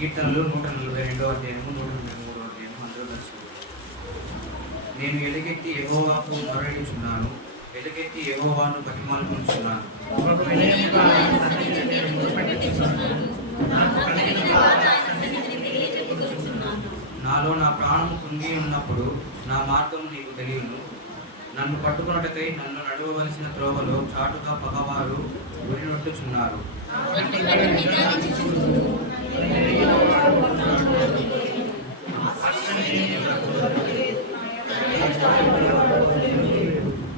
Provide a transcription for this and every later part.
కీర్తనలు 142 అధ్యాయము 133 అధ్యాయము అందులో కలిసి నేను ఎలుగెత్తి యెహోవాకు మొరపెట్టుచున్నాను, ఎలుగెత్తి యెహోవాను బతిమాలుకొనుచున్నాను. నాలో నా ప్రాణము కృంగి ఉన్నప్పుడు నా మార్గము నీకు తెలియను. నన్ను పట్టుకొనుటకై నన్ను నడవవలసిన త్రోవలో చాటుగా పగవారు ఉరినొట్టుచున్నారు.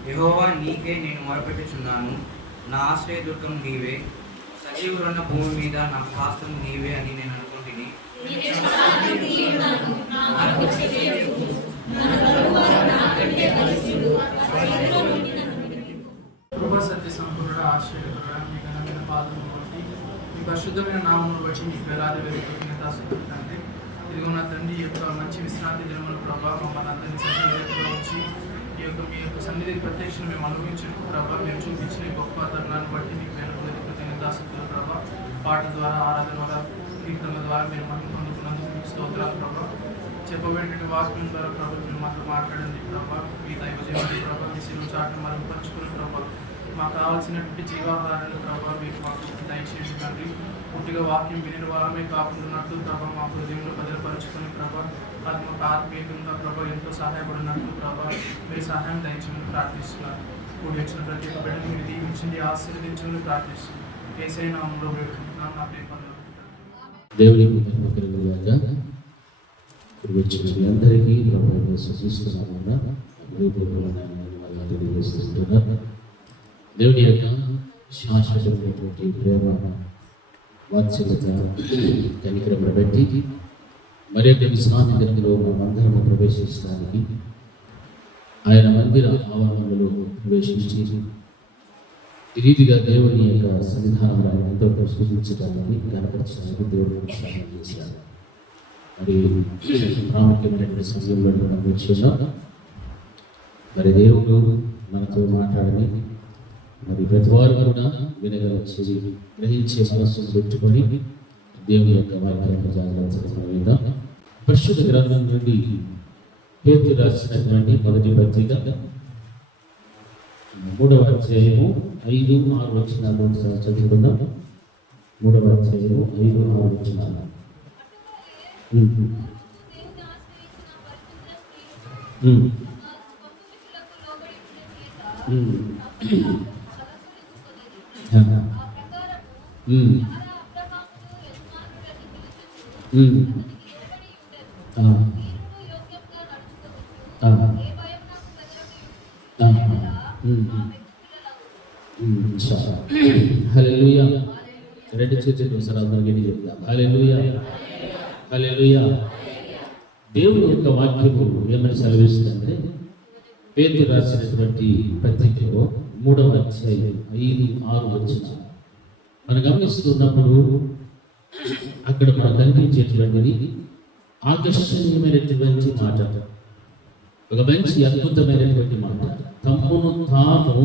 యెహోవా, నీకే నేను మొరపెట్టుచున్నాను. నా ఆశ్రయదుర్గం నీవే, సజీవులున్న భూమి మీద నా శాస్త్రం నీవే అని నేను అనుకుంటుని. కృపా సత్య సంపూర్ణ ఆశ్రయకరుడా, మీ ఘనమైన పాదమును బట్టి, మీ పరిశుద్ధమైన నామమును బట్టి మీకు వేలాది కృతజ్ఞతాస్తుతులు తండ్రి. ఇదిగో నా తండ్రి, ఈ యొక్క మంచి విశ్రాంతి దినముల ప్రభావ మమ్మల్ని అందరినీ సన్నిధిలో వచ్చి మీ యొక్క సన్నిధి ప్రత్యక్షను మేము అనుభవించిన ప్రభావ, మేము చూపించిన గొప్ప తరుణాన్ని బట్టి మీకు వేలాది కృతజ్ఞతాస్తుతులు ప్రభావ. పాట ద్వారా, ఆరాధన ద్వారా, కీర్తనల ద్వారా మీరు మనం పొందుకున్నందుకు మీకు స్తోత్రాలు ప్రభావ. చెప్పబడిన వాక్యం ద్వారా ప్రభు మీరు మాతో మాట్లాడండి ప్రభావ. మీ దైవజీవన ప్రభావ, మీ శిలువ చాటును మనం పంచుకుని ప్రభావ, మాకు కావాల్సినటువంటి జీవాహారాన్ని ప్రభావ మీరు మాకు దయచేసి తండ్రి. పూర్తిగా వాక్యం విని వారమే కాకుండాన్నట్టు ప్రభావ మా హృదయంలో భద్రపరుచుకుని ప్రభావ, అది మాకు ఆత్మీయంగా ప్రభావ ఎంతో సహాయపడినట్టు ప్రభావ మీరు సహాయం దయచేయమని ప్రార్థిస్తున్నారు. కూడి వచ్చిన ప్రతి ఒక్క బిడ్డను మీరు దీవించండి, ఆశీర్వదించమని ప్రార్థిస్తున్నాను. యేసయ్య నామములో వేడుకుంటున్నాను నా ప్రియ పరలోక తండ్రి. దేవునికి మహిమకరముగా వచ్చిన మీ అందరికీ ప్రభువును స్తుతిస్తున్నామన్నా తెలియజేస్తుంటున్నారు. దేవుని యొక్క శాశ్వతమైనటువంటి ప్రేమ, వాత్సల్యత, కనికరమును బట్టి మరి యొక్క విశ్రాంతి దినములో మనమందరం ప్రవేశించడానికి ఆయన మందిర ఆవరణలో ప్రవేశించి ఈ రీతిగా దేవుని యొక్క సన్నిధానంలో ఎంతో సూచించడానికి కనపరచడానికి దేవుడు సహాయం చేశారు. మరి ప్రాముఖ్యమైనటువంటి సమయంలో మనం వచ్చేసాం. మరి దేవుడు మనతో మాట్లాడని మరి ప్రతి వారు కూడా వినగలిచి గ్రహించే మనస్సును పెట్టుకొని దేవుని యొక్క వాక్యాలను జాగ్రత్తగా విందాం. పరిశుద్ధ గ్రంథం నుండి పేతురు రాసినటువంటి మొదటి పత్రిక 3వ అధ్యాయము 5-6 వచనాలు చదువుకుందాం. 3వ అధ్యాయము 5-6 వచనాలు. హల్లెలూయా. రెండు చేతులు ఒకసారి అందరికీ చెప్తాం. హల్లెలూయా, హల్లెలూయా. దేవుని యొక్క వాక్యము ఏమని సెలవిస్తుందంటే, పేతురు రాసినటువంటి పత్రికలో 3వ అధ్యాయం 5-6 వచనాలు మనం గమనిస్తున్నప్పుడు అక్కడ మనం కనిపించేటువంటిది ఆకర్షణీయమైనటువంటి మాట, ఒక మంచి అద్భుతమైనటువంటి మాట. తమ్మును తాను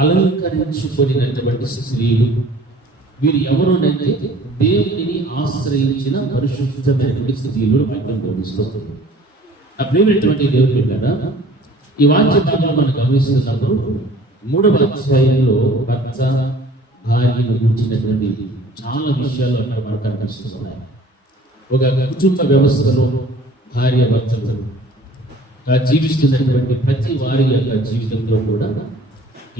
అలంకరించుకున్నటువంటి స్త్రీలు వీరు ఎవరునంటే దేవుడిని ఆశ్రయించిన పరిశుద్ధమైనటువంటి స్త్రీలు వాక్యం బోధిస్తుంది. ఆ ప్రియమైనటువంటి దేవుని కదా ఈ వాక్య భాగంలో మనం గమనిస్తున్నప్పుడు 3వ అధ్యాయంలో భర్త భార్యను గురించినటువంటి చాలా విషయాలు అక్కడ మనకు కనిపిస్తున్నాయి. ఒక కుటుంబ వ్యవస్థలో భార్య భర్తలు జీవిస్తున్నటువంటి ప్రతి వారి యొక్క జీవితంలో కూడా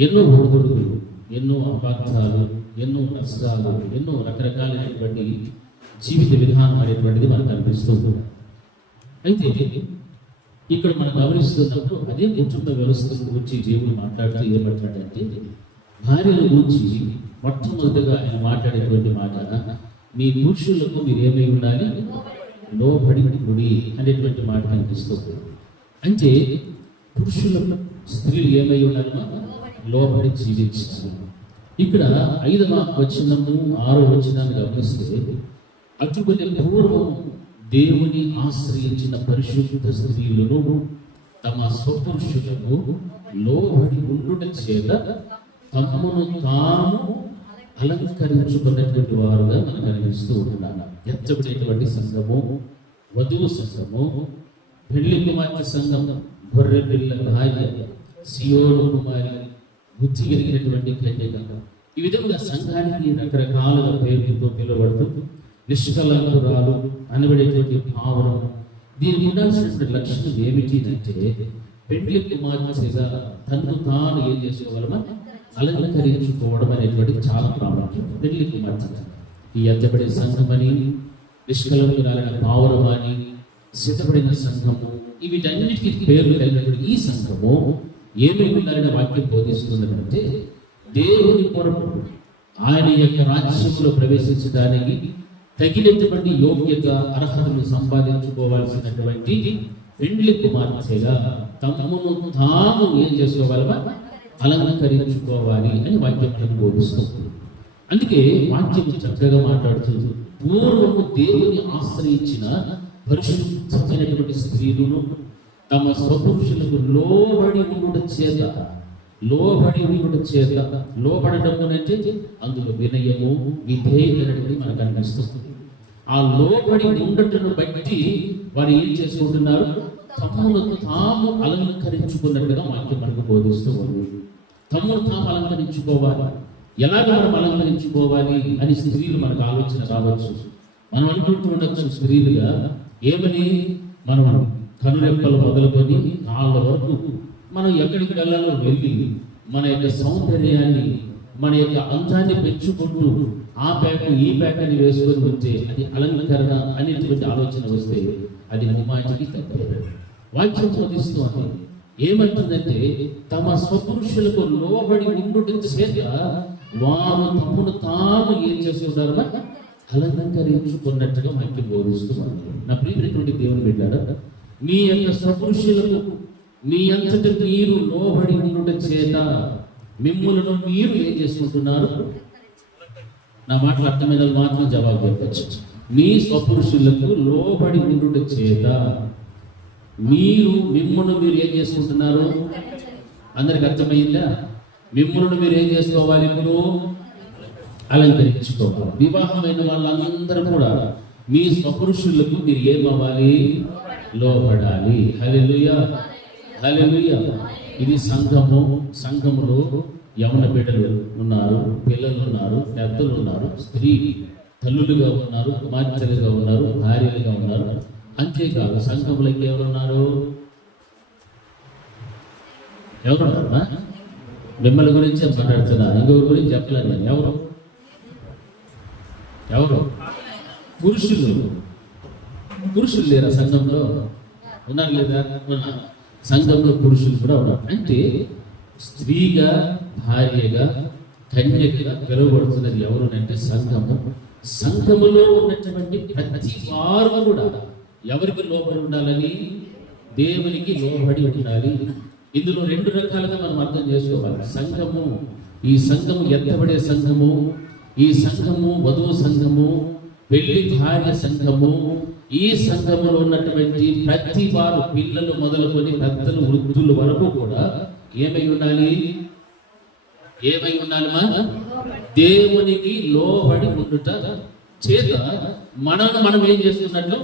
ఎన్నో ఒడిదుడుకులు, ఎన్నో అపార్థాలు, ఎన్నో నష్టాలు, ఎన్నో రకరకాలైనటువంటి జీవిత విధానం అనేటువంటిది మనకు కనిపిస్తుంది. అయితే ఇక్కడ మనం గమనిస్తున్నప్పుడు అదే కుటుంబ వ్యవస్థ గురించి దేవుడు మాట్లాడుతూ ఏమంటాడంటే, భార్యల గురించి మొట్టమొదటిగా ఆయన మాట్లాడేటువంటి మాట, మీ పురుషులకు మీరు ఏమై ఉండాలి, లోబడి ఉండి అనేటువంటి మాట కనిపిస్తుంది. అంటే పురుషుల స్త్రీలు ఏమై ఉండాలన్నా లోబడి జీవించాలి. ఇక్కడ 5వ వచనము 6వ వచనాన్ని గమనిస్తే, అటుపటి పూర్వం దేవుని ఆశ్రయించిన పరిశుద్ధ స్త్రీలను తమ స్వపురుషులకు లోబడి ఉండుట చేత తమను తాము అలంకరించుకున్నటువంటి వారుగా మనకు కనిపిస్తూ ఉంటున్నాను. ఎత్తబడేటువంటి సంఘము, వధువు సంఘము, పెళ్లి కుమార్తె సంఘం, గొర్రె పిల్ల భార్య, సియోను కుమారి, బుద్ధి కలిగినటువంటి కన్యక. ఈ విధంగా సంఘానికి రకరకాలుగా పేర్లతో పిలువబడుతూ నిష్కలంకురాలు అనబడేటువంటి భావన. దీనికి ఉండాల్సినటువంటి లక్షణం ఏమిటి అంటే, పెళ్లి కుమార్తెగా తనను తాను ఏం చేసుకోగలమా అలంకరించుకోవడం అనేటువంటి చాలా ప్రాముఖ్యం. పెళ్లి కుమార్తె ఈ ఎత్తబడే సంఘమని, నిష్కలంకురాలైన పావురమని, సిద్ధపడిన సంఘము, వీటన్నిటికీ పేర్లు కలిగినటువంటి ఈ సంఘము ఏమేమి ఉండాలని వాక్యం బోధిస్తుందంటే, దేవుని కొరకు ఆయన యొక్క రాజ్యంలో ప్రవేశించడానికి తగినటువంటి యోగ్యత, అర్హతను సంపాదించుకోవాల్సినటువంటి పెండ్లి కుమార్తెగా తమను తాము ఏం చేసుకోవాలమా అలంకరించుకోవాలి అని వాక్యం బోధిస్తుంది. అందుకే వాక్యం చక్కగా మాట్లాడుతుంది. పూర్వము దేవుని ఆశ్రయించిన పరిశుద్ధమైనటువంటి స్త్రీలను తమ స్వపురుషులకు లోబడి ఉండుట చేత, లోబడటం అంటే అందులో వినయము, విధేయత మనకు అనిపిస్తుంది. ఆ లోబడి ఉండటను బట్టి వారు ఏం చేసుకుంటున్నారు, తమను తాము అలంకరించుకున్నట్టుగా వాక్యం మనకు బోధిస్తూ ఉంది. తమను తాము అలంకరించుకోవాలి. ఎలాగ మనం అలంకరించుకోవాలి అని స్త్రీలు మనకు ఆలోచన రావచ్చు. మనం అనుకుంటూ ఉండొచ్చు స్త్రీలుగా ఏమని, మనం కనురెప్పలు మొదలుకొని కాళ్ళ వరకు మనం ఎక్కడికి వెళ్ళాలో వెళ్ళి మన యొక్క సౌందర్యాన్ని, మన యొక్క అంతాన్ని పెంచుకుంటూ ఆ ప్యాక్ ఈ ప్యాక్ అని వేసుకొని ఉంటే అది అలంకరణ అనేటువంటి ఆలోచన వస్తే అది ముమ్మాటికి తప్పేది. వాక్యం బోధిస్తూ అని ఏమంటుందంటే, తమ స్వపురుషులకు లోబడి ఉండుట చేత వారు తమను తాము ఏం చేసుకుంటారు అలంకరించుకున్నట్టుగా వాక్యం బోధిస్తున్నారు. నా ప్రియమైనటువంటి దేవుని బిడ్డారా, మీ యొక్క స్వపురుషులకు మీ అంతటి మీరు లోబడి ఉండుట చేత మిమ్ములను మీరు ఏం చేసుకుంటున్నారు? నా మాటలు అర్థమైన మాత్రం జవాబు చెప్పచ్చు. మీ స్వపురుషులకు లోబడి ఉండుట చేత మిమ్మును మీరు ఏం చేసుకుంటున్నారు? అందరికి అర్థమైందా? మిమ్ములను మీరు ఏం చేసుకోవాలి? ఇప్పుడు అలంకరించుకోవాలి. వివాహమైన వాళ్ళందరూ కూడా మీ స్వపురుషులకు మీరు ఏమవ్వాలి? లోబడాలి. హల్లెలూయా, హల్లెలూయా. ఇది సంఘము. సంఘములో యవన బిడ్డలు ఉన్నారు, పిల్లలు ఉన్నారు, పెద్దలు ఉన్నారు, స్త్రీ తల్లులుగా ఉన్నారు, కుమార్తెలుగా ఉన్నారు, భార్యలుగా ఉన్నారు. అంతేకాదు సంఘములకి ఎవరున్నారు? ఎవరున్నారా? మిమ్మల్ని గురించి మాట్లాడుతున్నా, ఇంకొకరి గురించి చెప్పలేదు నేను. ఎవరు? పురుషులు లేరా సంఘంలో? ఉన్నారు లేదా? సంఘంలో పురుషులు కూడా ఉన్నారు. అంటే స్త్రీగా, భార్యగా, కన్యకగా పిలువబడుతున్నది ఎవరు అంటే సంఘము. సంఘములో ఉన్నటువంటి ప్రతి వారు కూడా ఎవరికి లోబడి ఉండాలని? దేవునికి లోబడి ఉండాలి. ఇందులో రెండు రకాలుగా మనం అర్థం చేసుకోవాలి. సంఘము, ఈ సంఘము ఎత్తబడే సంఘము, ఈ సంఘము వధువు సంఘము, పెళ్లి భార్య సంఘము. ఈ సంఘములో ఉన్నటువంటి ప్రతి వారు, పిల్లలు మొదలుకొని పెద్దలు, వృద్ధుల వరకు కూడా ఏమై ఉండాలి? మా దేవునికి లోబడి ఉండుట చేత మనం ఏం చేస్తున్నట్లు?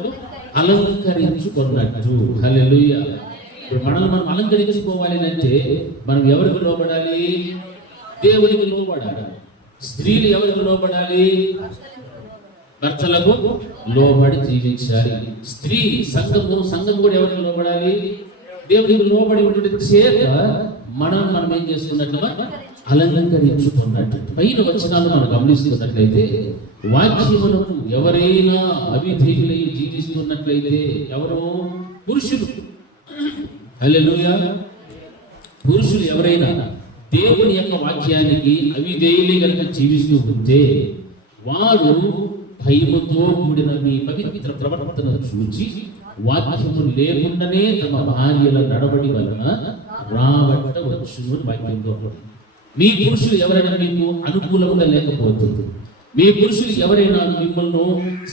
అలంకరించుకున్నట్టు. హల్లెలూయా. ఇప్పుడు మనం అలంకరించుకోవాలి అంటే మనం ఎవరికి లోబడాలి? దేవునికి లోబడాలి. స్త్రీలు ఎవరికి లోబడాలి? భర్తలకు లోబడి జీవించాలి. స్త్రీ సంఘం కూడా ఎవరికి లోబడాలి? దేవునికి లోబడి ఉండడం చేత మనం ఏం చేసుకున్నట్లుగా అలంకరించుకున్నట్టు. పైన వచనాలు మనం గమనిస్తున్నట్లయితే, వాక్యములకు ఎవరైనా అవిధేయులై జీవిస్తున్నట్లయితే ఎవరు? పురుషులు. హల్లెలూయా. పురుషులు ఎవరైనా దేవుని యొక్క వాక్యానికి అవిధేయులై కనుక జీవిస్తూ ఉంటే వారు భయముతో కూడిన మీ పవిత్ర ప్రవర్తన చూచి వాక్యము లేకుండానే తమ భార్యల నడవడి వలన రాబట్టవచ్చు అని వాక్యంలో. మీ పురుషులు ఎవరైనా మీకు అనుకూలంగా లేకపోతుంది, మీ పురుషులు ఎవరైనా మిమ్మల్ని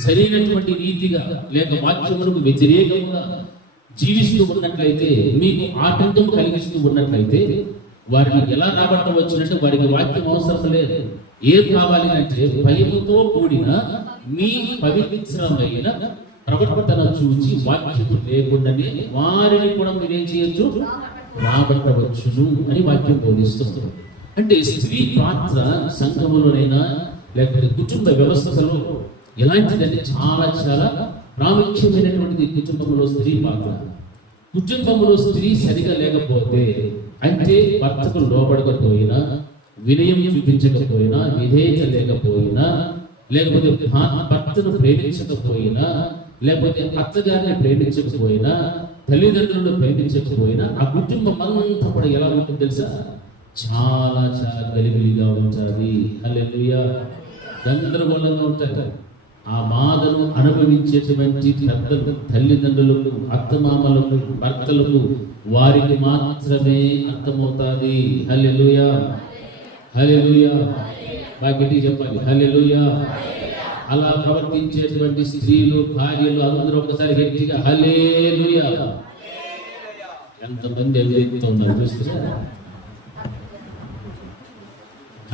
సరైనటువంటి రీతిగా లేక వాక్యములకు వ్యతిరేకంగా జీవిస్తూ ఉన్నట్లయితే, మీకు ఆటంకం కలిగిస్తూ ఉన్నట్లయితే వారిని ఎలా రాబట్టవచ్చునంటే వారికి వాక్యం అవసరం లేదు. ఏం కావాలి అంటే భయముతో కూడిన మీ పవిత్రమైన ప్రవర్తన చూసి వాక్యము లేకుండానే వారిని కూడా మీరేం చేయొచ్చు, రాబట్టవచ్చును అని వాక్యం బోధిస్తుంది. అంటే స్త్రీ పాత్ర సంఘములోనైనా లేకపోతే కుటుంబ వ్యవస్థలో ఎలాంటిదంటే చాలా చాలా ప్రాముఖ్యమైనటువంటిది. కుటుంబంలో స్త్రీ పాత్ర, కుటుంబంలో స్త్రీ సరిగా లేకపోతే అంటే భర్తకు లోబడకపోయినా, వినయం చూపించకపోయినా, విధేయత లేకపోయినా, లేకపోతే భర్తను ప్రేమించకపోయినా, లేకపోతే అత్తగారిని ప్రేమించకపోయినా, తల్లిదండ్రులను ప్రేమించకపోయినా ఆ కుటుంబం అంతా కూడా ఎలా ఉంటుంది తెలుసా? చాలా చాలా గలిబిలిగా ఉంటుంది. హల్లెలూయా. గందరగోళంగా ఉంటారు. ఆ బాధను అనుభవించేటువంటి పెద్దలు, తల్లిదండ్రులకు, అత్తమామలకు, భర్తలకు వారికి మాత్రమే అర్థమవుతుంది. హల్లెలూయా, హల్లెలూయా. బాగా చెప్పాలి, హల్లెలూయా. అలా ప్రవర్తించేటువంటి స్త్రీలు, భార్యలు అందరూ ఒకసారి గట్టిగా హల్లెలూయా. ఎంతమంది అవిధేయత ఉన్నారు చూస్తున్నారా?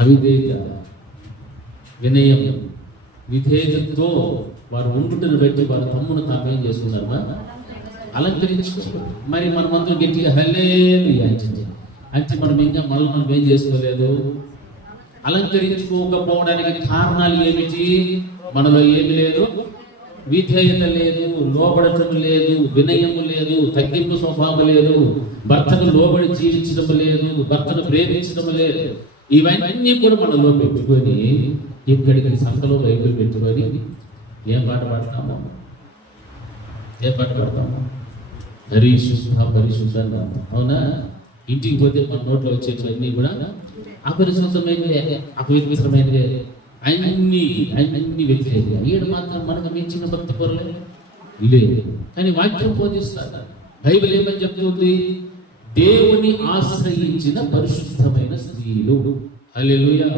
అవిధేయత, వినయం, విధేయతతో వారు ఉండుటను బట్టి వారు తమ్మును తామేం చేసుకున్నారా? అలంకరించుకోవాలి. మరి మన మంత్రులు గట్టిగా హల్లెలూయా అంటే మనం ఇంకా మనం ఏం చేసుకోలేదు. అలంకరించుకోకపోవడానికి కారణాలు ఏమిటి? మనలో ఏమి లేదు, విధేయత లేదు, లోబడటం లేదు, వినయము లేదు, తగ్గింపు స్వభావం లేదు, భర్తను లోబడి జీవించడం లేదు, భర్తను ప్రేమించడం లేదు. ఇవన్నీ కూడా మనలో పెట్టుకొని ఇక్కడికి సంతలో బైబిల్ పెట్టుకొని ఏం పాట పాడతాము? పరిశుద్ధంగా. అవునా? ఇంటికి పోతే మన నోట్లో వచ్చేటివన్నీ కూడా అపరిశుద్ధమైనవే, అపవిత్రమైనవే, అన్ని వ్యతిరేకంగా. ఈడు మాత్రం మనకు మించిన భక్తి పొరలే లేదు. కానీ వాక్యం బోధిస్తారు. బైబిల్ ఏమని చెప్తుంది? దేవుని ఆశ్రయించిన పరిశుద్ధమైన స్త్రీలు. హల్లెలూయా.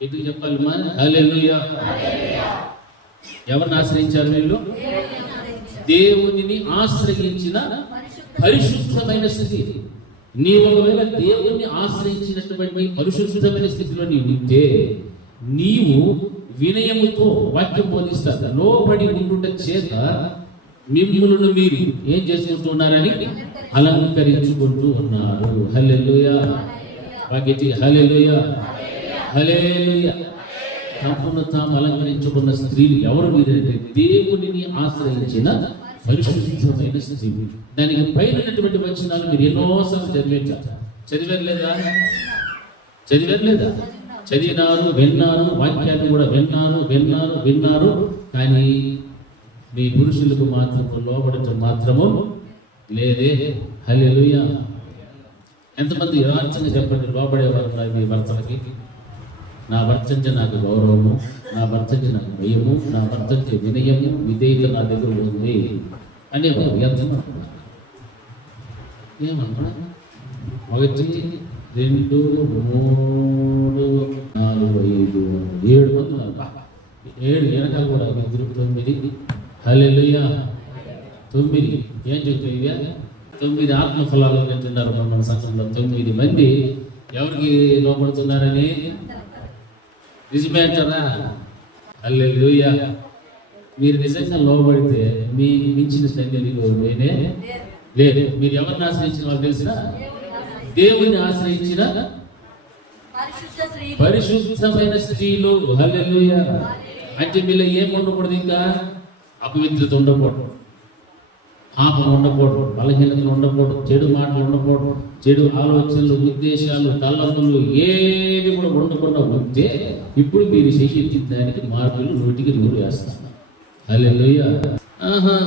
ఎందుకు చెప్పాలి మా? హల్లెలూయా. ఎవరిని ఆశ్రయించారు వీళ్ళు? దేవునిని ఆశ్రయించిన పరిశుద్ధమైన స్థితి. నీవు ఒకవేళ దేవుణ్ణి ఆశ్రయించినటువంటి పరిశుద్ధమైన స్థితిలో నీవు ఉంటే నీవు వినయముతో వాక్యం బోధిస్తారు. లోబడి ఉండుట చేత మిమ్ములను మీరు ఏం చేసుకుంటున్నారని అలంకరించుకుంటూ ఉన్నారు. హల్లెలూయా. హల్లెలూయా, హల్లెలూయా. తమను తాము అలంకరించుకున్న స్త్రీలు ఎవరు మీరంటే దేవునిని ఆశ్రయించిన పరిశుద్ధమైన స్త్రీ. దానికి పైనటువంటి వచనాలు మీరు ఎన్నోసార్లు చదివేర్లేదా? చదివినారు, విన్నారు, వాక్యాన్ని కూడా విన్నారు. కానీ మీ పురుషులకు మాత్రము లోబడటం మాత్రము లేదే. హల్లెలూయా. ఎంతమంది యథార్థంగా చెప్పండి, లోబడేవారు మీ భర్తలకి? నా భర్తంటే నాకు గౌరవము, నా భర్తంటే నాకు భయము, నా భర్తంటే వినయము, విధేయత నా దగ్గర ఉంది అనేవారు. ఎంతమంది? ఏమన్నా 1 2 3 4 5 7 మంది ఉన్నారు. 7 వెనకాల కూడా 9. హల్లెలూయా. 9 ఏం చెప్తాయి? 9 ఆత్మఫలాలు తింటున్నారు మన సంఘంలో. 9 మంది ఎవరికి లోపడుతున్నారని నిజమే అంటారా? హల్లెలూయా. మీరు నిజంగా లోబడితే మీ మించిన సన్నిధిలో నేనే లేదు. మీరు ఎవరిని ఆశ్రయించిన వాళ్ళు తెలిసినా? దేవుని ఆశ్రయించిన పరిశుద్ధమైన స్త్రీలు. హల్లెలూయా. అంటే మీలో ఏం ఉండకూడదు? ఇంకా అపవిత్రత ఉండకూడదు, పాపం ఉండకూడదు, బలహీనతలు ఉండకూడదు, చెడు మాటలు ఉండకూడదు, చెడు ఆలోచనలు, ఉద్దేశాలు, తలంపులు ఏవి కూడా ఉండకుండా ఉంటే ఇప్పుడు మీరు చేసే దానికి మార్పులు 100కి 100 వేస్తారు. హల్లెలూయా.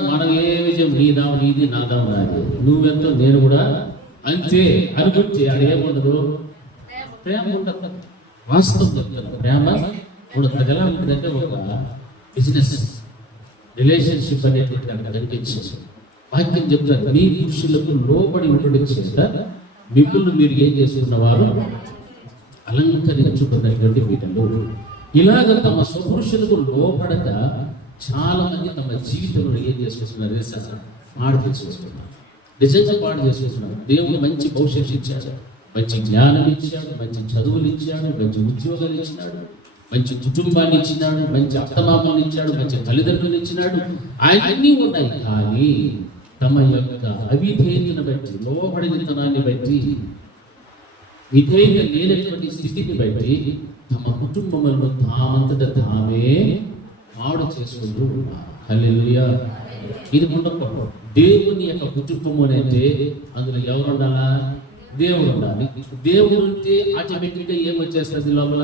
మనం ఏ విజయం నీదాము నీది, నాదాము నాది, నువ్వెంతో నేను కూడా అంతే అనుకుంటే అది ఏముండదు, ప్రేమ ఉండదు. వాస్తవం చెప్తాను, ప్రేమ ఉండదు. అది ఎలా ఉంటుందంటే ఒక బిజినెస్ రిలేషన్షిప్ అనేటువంటి అక్కడ కనిపించేసి వాక్యం చెప్తారు. మీ పురుషులకు లోబడి ఉండడం చేత మిమ్మల్ని మీరు ఏం చేసుకున్న వారు అలంకరించుకున్నటువంటి వీటలు. ఇలాగ తమ స్వపురుషులకు లోపడక చాలా మంది తమ జీవితంలో ఏం చేసుకుంటున్నారు? పాడు చేసుకుంటున్నారు. నిజంగా పాడు చేసుకుంటున్నారు. దేవుడు మంచి భవిష్యత్తు ఇచ్చారు, మంచి జ్ఞానం ఇచ్చాడు, మంచి చదువులు ఇచ్చాడు, మంచి ఉద్యోగాలు ఇచ్చినాడు, మంచి కుటుంబాన్ని ఇచ్చినాడు, మంచి అత్తమామలు ఇచ్చాడు, మంచి తల్లిదండ్రులు ఇచ్చినాడు. అన్నీ ఉన్నాయి. కానీ తమ యొక్క అవిధేయతను బట్టి, లోబడినతనాన్ని బట్టి, విధేయత లేనటువంటి స్థితిని బట్టి తమ కుటుంబములను తామంతట తామే పాడు చేసుకుంటూ ఉన్నారు. హల్లెలూయా. ఇది ఉండకూడదు. దేవుని యొక్క కుటుంబము అంటే అందులో ఎవరు ఉండాలా? దేవుడు ఉండాలి. దేవుడు ఉంటే ఆటోమేటిక్గా ఏమొచ్చేస్తుంది? లోపల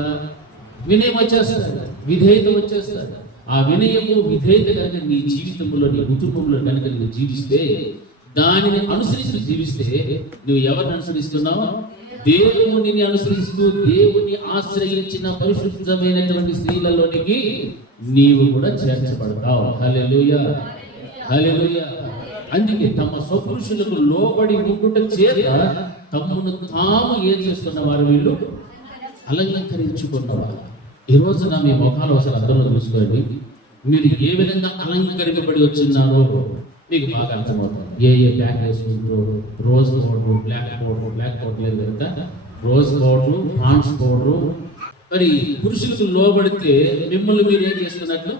వినయం వచ్చేస్తుంది, విధేయత వచ్చేస్తుంది. ఆ వినయము విధేయత కనుక నీ జీవితంలో, నీ కుటుంబంలో కనుక నువ్వు జీవిస్తే, దానిని అనుసరిస్తూ జీవిస్తే, నువ్వు ఎవరిని అనుసరిస్తున్నావు? దేవునిని అనుసరిస్తూ దేవుని ఆశ్రయించిన పరిశుద్ధమైనటువంటి స్త్రీలలోనికి నీవు కూడా చేర్చబడతావు. హల్లెలూయా, హల్లెలూయా. అందుకే తమ స్వపురుషులకు లోబడి ఉండుట చేత తమను తాము ఏం చేస్తున్నవారు? వీళ్ళు అలంకరించుకున్నవారు. ఈ రోజున మీ ముఖాలు ఒకసారి అర్థంలో చూసుకోండి. మీరు ఏ విధంగా అలంకరింపబడి వచ్చిన్నారో మీకు బాగా అర్థమవుతుంది. ఏ బ్యాగ్ వేసుకుంటారు? రోజ్ పౌడర్, బ్లాక్ పౌడర్ లేదు కదా, రోజ్ పౌడర్, పాండ్స్ పౌడర్. మరి పురుషులకు లోబడితే మిమ్మల్ని మీరు ఏం చేసుకున్నట్లు?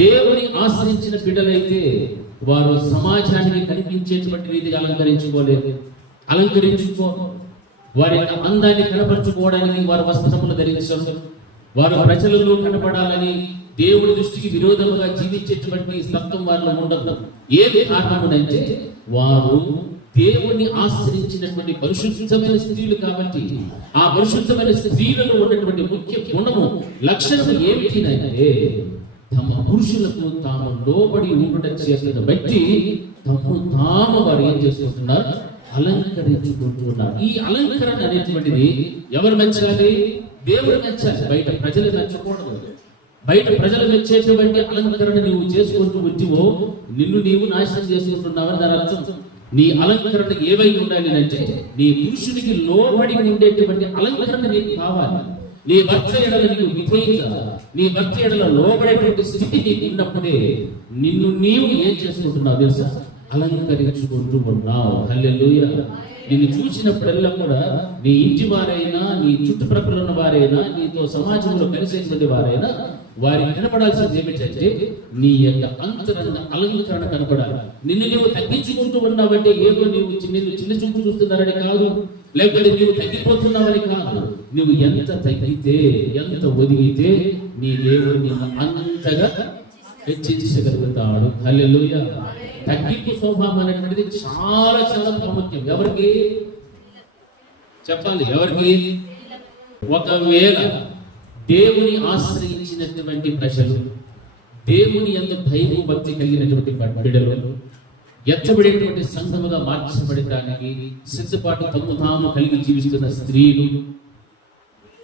దేవుని ఆశ్రయించిన బిడ్డలైతే వారు సమాజానికి కనిపించేటువంటి రీతిగా అలంకరించుకో వారి యొక్క అందాన్ని కనపరచుకోవడానికి వారు వస్త్రములు ధరించరు. వారు ప్రజలలో కనపడాలని దేవుడి దృష్టికి విరోధముగా జీవించేటువంటి స్తత్వం వారిలో ఉండదు. ఏది కారణమునంటే వారు దేవుణ్ణి ఆశ్రయించినటువంటి పరిశుద్ధమైన స్త్రీలు కాబట్టి, ఆ పరిశుద్ధమైన స్త్రీలలో ఉన్నటువంటి ముఖ్య గుణము, లక్షణము ఏమిటినంటే తమ పురుషులకు తాము లోబడి ఉండుట చేతను బట్టి తాము వారు ఏం చేసుకుంటున్నారు? అలంకరించుకుంటున్నారు. ఈ అలంకరణ అనేటువంటిది ఎవరు మెచ్చాలి? దేవుడు మెచ్చాలి. బయట ప్రజలు మెచ్చకూడదు. బయట ప్రజలు మెచ్చేటువంటి అలంకరణ నువ్వు చేసుకుంటూ వచ్చేవో నిన్ను నీవు నాశనం చేసుకుంటున్నావని దాని అర్థం. నీ అలంకరణ ఏవై ఉండాలి అంటే నీ పురుషునికి లోబడి ఉండేటువంటి అలంకరణ నీకు కావాలి. నీ భర్త ఎడల నీకు విధేయత, నీ భర్త ఎడల లోబడేటువంటి స్థితి నీకు ఉన్నప్పుడే నిన్ను నీవు ఏం చేసుకుంటున్నావు తెలుసా? అలంకరించుకుంటూ ఉన్నావు. హల్లెలూయా. నిన్ను చూసినప్పుడల్లా కూడా నీ ఇంటి వారైనా, నీ చుట్టుప్రక్కల ఉన్న వారైనా, నీతో సమాజంలో కలిసేటువంటి వారైనా వారికి కనపడాల్సింది ఏమిటంటే నీ యొక్క అంతరంగ అలంకరణ కనపడాలి. నిన్ను నీవు తగ్గించుకుంటూ ఉన్నావంటే ఏదో నీవు చిన్న చూపు చూస్తున్నారని కాదు, లేకపోతే నీవు తగ్గిపోతున్నావని కాదు. నువ్వు ఎంత తగ్గితే, ఎంత ఒదిగితే నీ దేవుడు నిన్ను అంతగా హెచ్చించగలుగుతాడు. హల్లెలూయా. తగ్గింపు స్వభావం అనేటువంటిది చాలా చాలా ప్రాముఖ్యం. ఎవరికి చెప్పాలి? ఎవరికి? ఒకవేళ దేవుని ఆశ్రయించినటువంటి ప్రజలు, దేవుని యందు భయము భక్తి కలిగినటువంటి బిడ్డలు, ఎత్తబడేటువంటి సంఘముగా మార్చబడటానికి సిద్ధపాటు తాము కలిగి జీవిస్తున్న స్త్రీలు,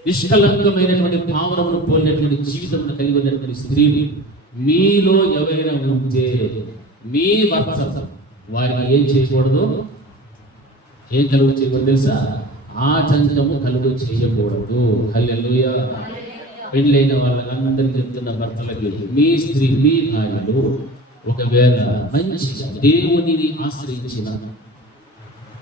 నిష్కలంకమైనటువంటి భావనను పోలినటువంటి జీవితమును కలిగి ఉన్నటువంటి స్త్రీలు మీలో ఎవరైనా ఉంటే మీ భర్త వారికి ఏం చేయకూడదు? ఏం కలుగు చేయకూడదు తెలుసా? ఆటంకము కలుగు చేయకూడదు. హల్లెలూయా. పెళ్ళైన వాళ్ళందరికీ చెప్తున్న భర్తలకి, మీ స్త్రీ, మీ భార్యలు ఒకవేళ మంచిగా దేవునిని ఆశ్రయించిన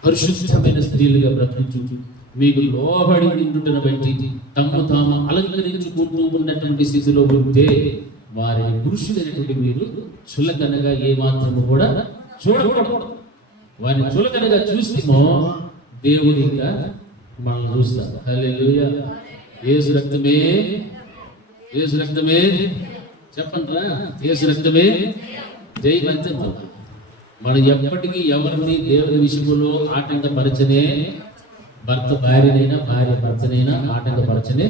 పరిశుద్ధమైన స్త్రీలుగా బ్రతుకుచు మీకు లోబడి నిండుటను బట్టి తమను తాము అలంకరించుకుంటూ ఉన్నటువంటి స్థితిలో ఉంటే వారిని పురుషులైనటువంటి మీరు చులకనగా ఏమాత్రము కూడా చూడకూడదు. వారిని చులకనగా చూస్తేమో దేవుడు ఇంకా మనల్ని చూస్తారు. హల్లెలూయా. యేసు రక్తమే, యేసు రక్తమే చెప్పండి, యేసు రక్తమే జై మంచి. మనం ఎప్పటికీ ఎవరిని దేవుని విషయంలో ఆటంకపరచనే, భర్త భార్యనైనా, భార్య భర్తనైనా ఆటంకపరచనే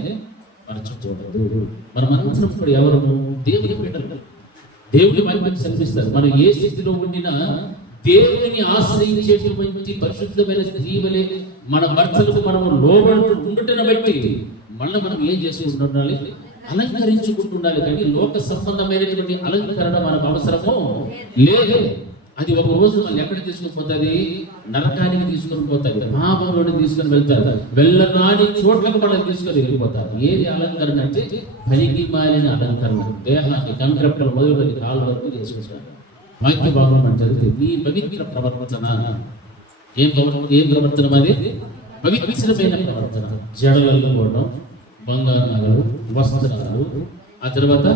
పరచకూడదు. మనమందరం ఇప్పుడు ఎవరు? దేవుని బిడ్డలు. దేవుని మహిమను సర్విస్తారు. మనం ఏ స్థితిలో ఉండినా దేవుని ఆశ్రయించేటువంటి పరిశుద్ధమైన స్త్రీవలే మన భర్తలకు మనము లోబడుతూ ఉండటం బట్టి మళ్ళీ మనం ఏం చేసి ఉండాలి? అలంకరించుకుంటుండాలి. కానీ లోక సంబంధమైనటువంటి అలంకరణ మనకు అవసరమో లేదు. అది ఒక రోజు మనం ఎక్కడ తీసుకుని పోతుంది? నరకానికి తీసుకొని పోతుంది, పాపంలోనే తీసుకొని వెళ్తారు, వెళ్ళరాని చోట్లకు మనం తీసుకొని వెళ్ళిపోతారు. ఏది అలంకరణ అంటే పనికి మాలిన అలంకరణ. దేహాన్ని కంకరప్పలు మొదలుకొని కాళ్ళ వరకు చేసుకుంటారు. వాక్య భాగం అంటారు, ఈ పవిత్ర ప్రవర్తన ఏం ప్రవర్తన అది? పవిత్రమైన ప్రవర్తన. జడలలో కూడా బంగారు నగలు, వస్త్రాలు, ఆ తర్వాత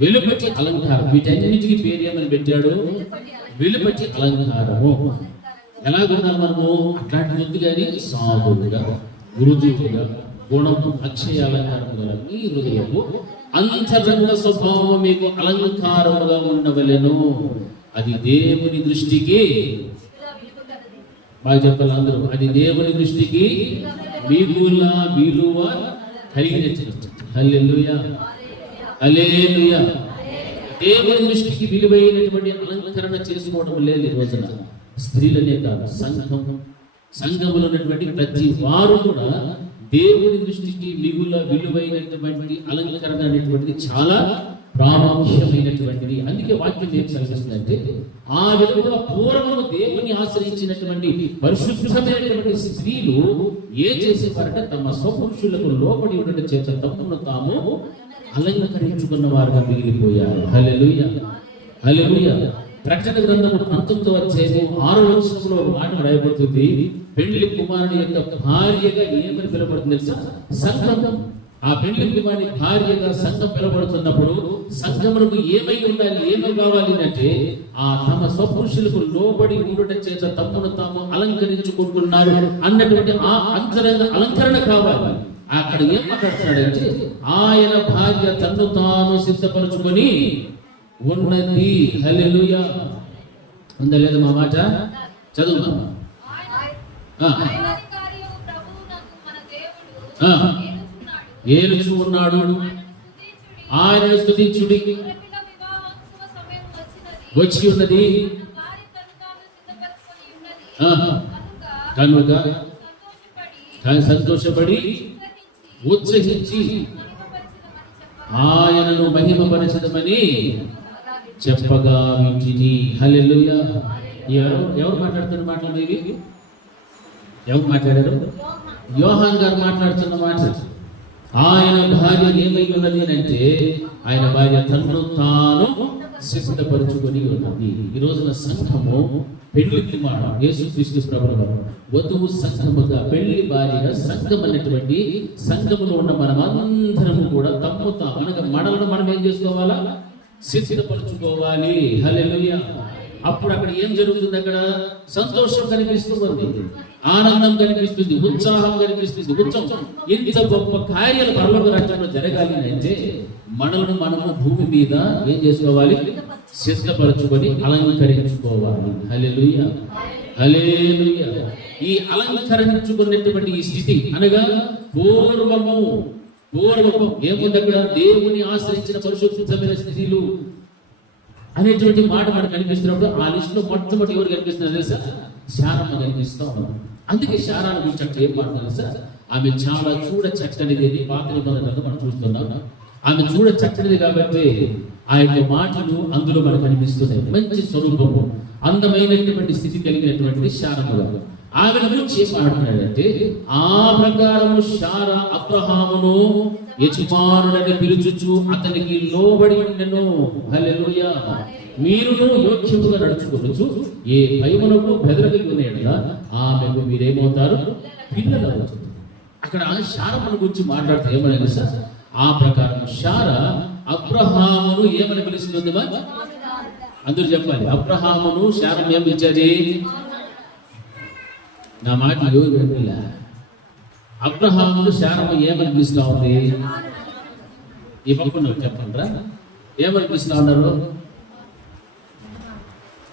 వెలుపటి అలంకారం. వీటన్నిటికీ పేరు ఏమని పెట్టాడు? వెలుపటి అలంకారము. ఎలాగున్నాం మనము? అట్లాంటి వద్దు కానీ సాధువుగా, గురుజుగా, గుణము, అక్షయ అలంకారము గల మీ హృదయము అంతరంగ స్వభావం మీకు అలంకారముగా ఉండవలెను. అది దేవుని దృష్టికి, బాగా చెప్పాలి అందరూ, అది దేవుని దృష్టికి మిగుల విలువ కలిగినట్టు. హల్లెలూయా, హల్లెలూయా. దేవుని దృష్టికి విలువైనటువంటి అలంకరణ చేసుకోవడం లేదు ఈ రోజున. స్త్రీలనే కాదు, సంఘములో ఉన్నటువంటి ప్రతి వారు కూడా దేవుని దృష్టికి మిగుల విలువైనటువంటి అలంకరణ అనేటువంటిది చాలా ప్రాముఖ్యమైనటువంటిది. అందుకే వాక్యం ఏం సెలవిస్తుందంటే, ఆ విధంగా పూర్వము దేవుని ఆశ్రయించినటువంటి పరిశుద్ధమైనటువంటి స్త్రీలు ఏం చేసేవారంటే తమ స్వపురుషులకు లోబడి ఉండడం చేత తమను తాము అలంకరించుకున్న వారుగా మిగిలిపోయారు. హల్లెలూయా, హల్లెలూయా. ప్రకటన గ్రంథము 19వ అధ్యాయము 6వ వచనంలో ఒక మాట రాయబడుతుంది. పెళ్లి కుమారుని యొక్క భార్యగా ఏమని పిలువబడుతుంది తెలుసా? సంఘం. ఆ పెళ్లి కుమారుని భార్యగా సంఘం పిలువబడుతున్నప్పుడు సంఘములకు ఏమై ఉండాలి, ఏమై కావాలి అంటే ఆ తమ స్వపురుషులకు లోబడి ఉండటం చేత తమను తాము అలంకరించుకుంటున్నారు అన్నటువంటి ఆ అంతరంగ అలంకరణ కావాలి. అక్కడ ఏం మాట్లాడుతున్నాడంటే, ఆయన భార్య తను తాను సిద్ధపరచుకొని ఉన్నది. హల్లెలూయా. ఉందా లేదా మా మాట? చదువు. ఏలుచు ఉన్నాడు, ఆయన స్తుతించుడి, వచ్చి ఉన్నది కనుక సంతోషపడి ఉత్సహించి ఆయనను మహిమపరచదమని చెప్పగా వింటిని. హల్లెలూయా. ఎవరు మాట్లాడుతున్న మాటలు ఇవి? ఎవరు మాట్లాడారు? యోహాన్ గారు మాట్లాడుతున్న మాట. ఆయన భార్య ఏమై ఉన్నది అంటే, ఆయన భార్య తనను తాను సిద్ధపరుచుకొని ఉన్నది. ఈ రోజున సంఘము పెళ్లి కుమారుడు యేసుక్రీస్తు ప్రభువు వధువు సంఘముగా, పెళ్లి భార్యగా సంఘం అనేటువంటి సంఘములో ఉన్న మనమందరము కూడా తమ్ము తాము అనగా మనలను మనం ఏం చేసుకోవాలా? సిద్ధపరచుకోవాలి. హల్లెలూయా. అప్పుడు అక్కడ ఏం జరుగుతుంది? అక్కడ సంతోషం కనిపిస్తుంది, ఆనందం కనిపిస్తుంది, ఉత్సాహం కనిపిస్తుంది. ఉత్సాహం ఎంత గొప్ప కార్యాలు పరలోక రాజ్యంలో జరగాలి అంటే మనల్ని మనము భూమి మీద ఏం చేసుకోవాలి? సిద్ధపరచుకొని అలంకరించుకోవాలి. హల్లెలూయా, హల్లెలూయా. ఈ అలంకరించుకున్నటువంటి ఈ స్థితి అనగా పూర్వము ఏముంది అక్కడ? దేవుని ఆశ్రయించిన పరిశుద్ధమైన స్థితిలు అనేటువంటి మాట మనకు కనిపిస్తున్నప్పుడు ఆ లిస్ట్ లో మొట్టమొదటి ఎవరు కనిపిస్తున్నారు తెలుసా? శారమ్మ కనిపిస్తా ఉన్నారు. అందుకే శారాన్ని గురించి అక్కడ ఏం మాట్లాడారు సార్? ఆమె చాలా చూడ చక్కనిది అని పాత నిబంధనలో మనం చూస్తున్నాం. ఆమె చూడ చక్కనిది కాబట్టి ఆ యొక్క మాటలు అందులో మనకు కనిపిస్తున్నాయి. మంచి స్వరూపము, అందమైనటువంటి స్థితి కలిగినటువంటి శారమ్మ. ఆమెను గురించి ఏం మాట్లాడాడంటే, ఆ ప్రకారము శారా అబ్రహామును యజమానుడని పిలుచుచు అతనికి లోబడి ఉండెను. హల్లెలూయా. మీరును యోగ్యముగా నడుచుకోవచ్చు, ఏ భయమునకు బెదరగలిగిన ఎడల ఆమెకు మీరేమవుతారు? పిల్లలు అవుతారు. అక్కడ శారమ్మను గురించి మాట్లాడితే ఏమని సార్? ఆ ప్రకారం శారా అబ్రహామును ఏమని పిలుస్తుంది? అందరూ చెప్పాలి. అబ్రహామును శారమ్మ ఏం పిలిచాది? నా మాట ఎవరు వినలే. అబ్రహామును శారమ్మ ఏమని పిలుస్తా ఉంది? ఈ పక్కన చెప్పండి, ఏమని పిలుస్తా ఉన్నారు?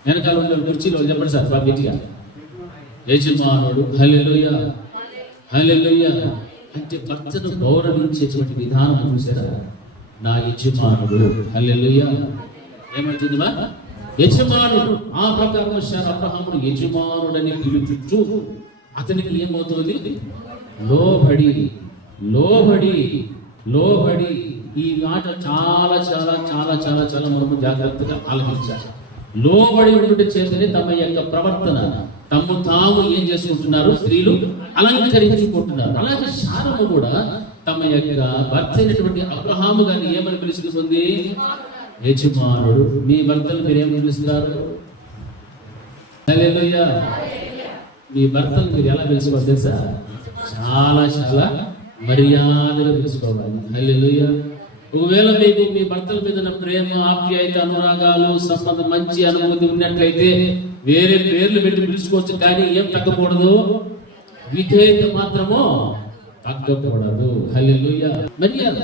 వెనకాల ఉన్న కుర్చీలో చెప్పండి సార్ బాగా గట్టిగా. యజమానుడు. హల్లెలూయా, హల్లెలూయా. అంటే భర్తను గౌరవించేటువంటి విధానం చూసారా? నా యజమానుడు. హల్లెలూయా. ఏమంటుంది? యజమానుడు. ఆ ప్రకారం అబ్రహాముడు యజమానుడని పిలుచుచు అతనికి ఏమవుతుంది? లోబడి, లోబడి, లోబడి. ఈ మాట చాలా చాలా చాలా చాలా చాలా మనము జాగ్రత్తగా ఆలోచించాలి. లోబడి ఉండే చేతనే తమ యొక్క ప్రవర్తన తమ తాము ఏం చేసుకుంటున్నారు? స్త్రీలు అలంకరించుకుంటున్నారు. అలాగే శారమ్మ కూడా తమ యొక్క భర్త అయినటువంటి అబ్రహాము గారిని ఏమని పిలుస్తుంది? యజమానుడు. మీ భర్తలు మీరు ఏమని పిలుస్తారు? హల్లెలూయా. మీ భర్తను మీరు ఎలా పిలుచుకోవాలి తెలుసా? చాలా చాలా మర్యాదగా పిలుచుకోవాలి. హల్లెలూయా. ఒకవేళ మీకు మీ భర్తల మీద ఉన్న ప్రేమ, ఆప్యాయత, అనురాగాలు, సంబంధం, మంచి అనుభూతి ఉన్నట్లయితే వేరే పేర్లు పెట్టి పిలుచుకోవచ్చు, కానీ ఏం తగ్గకూడదు? విధేయత మాత్రము తగ్గకూడదు. హల్లెలూయా. మర్యాద.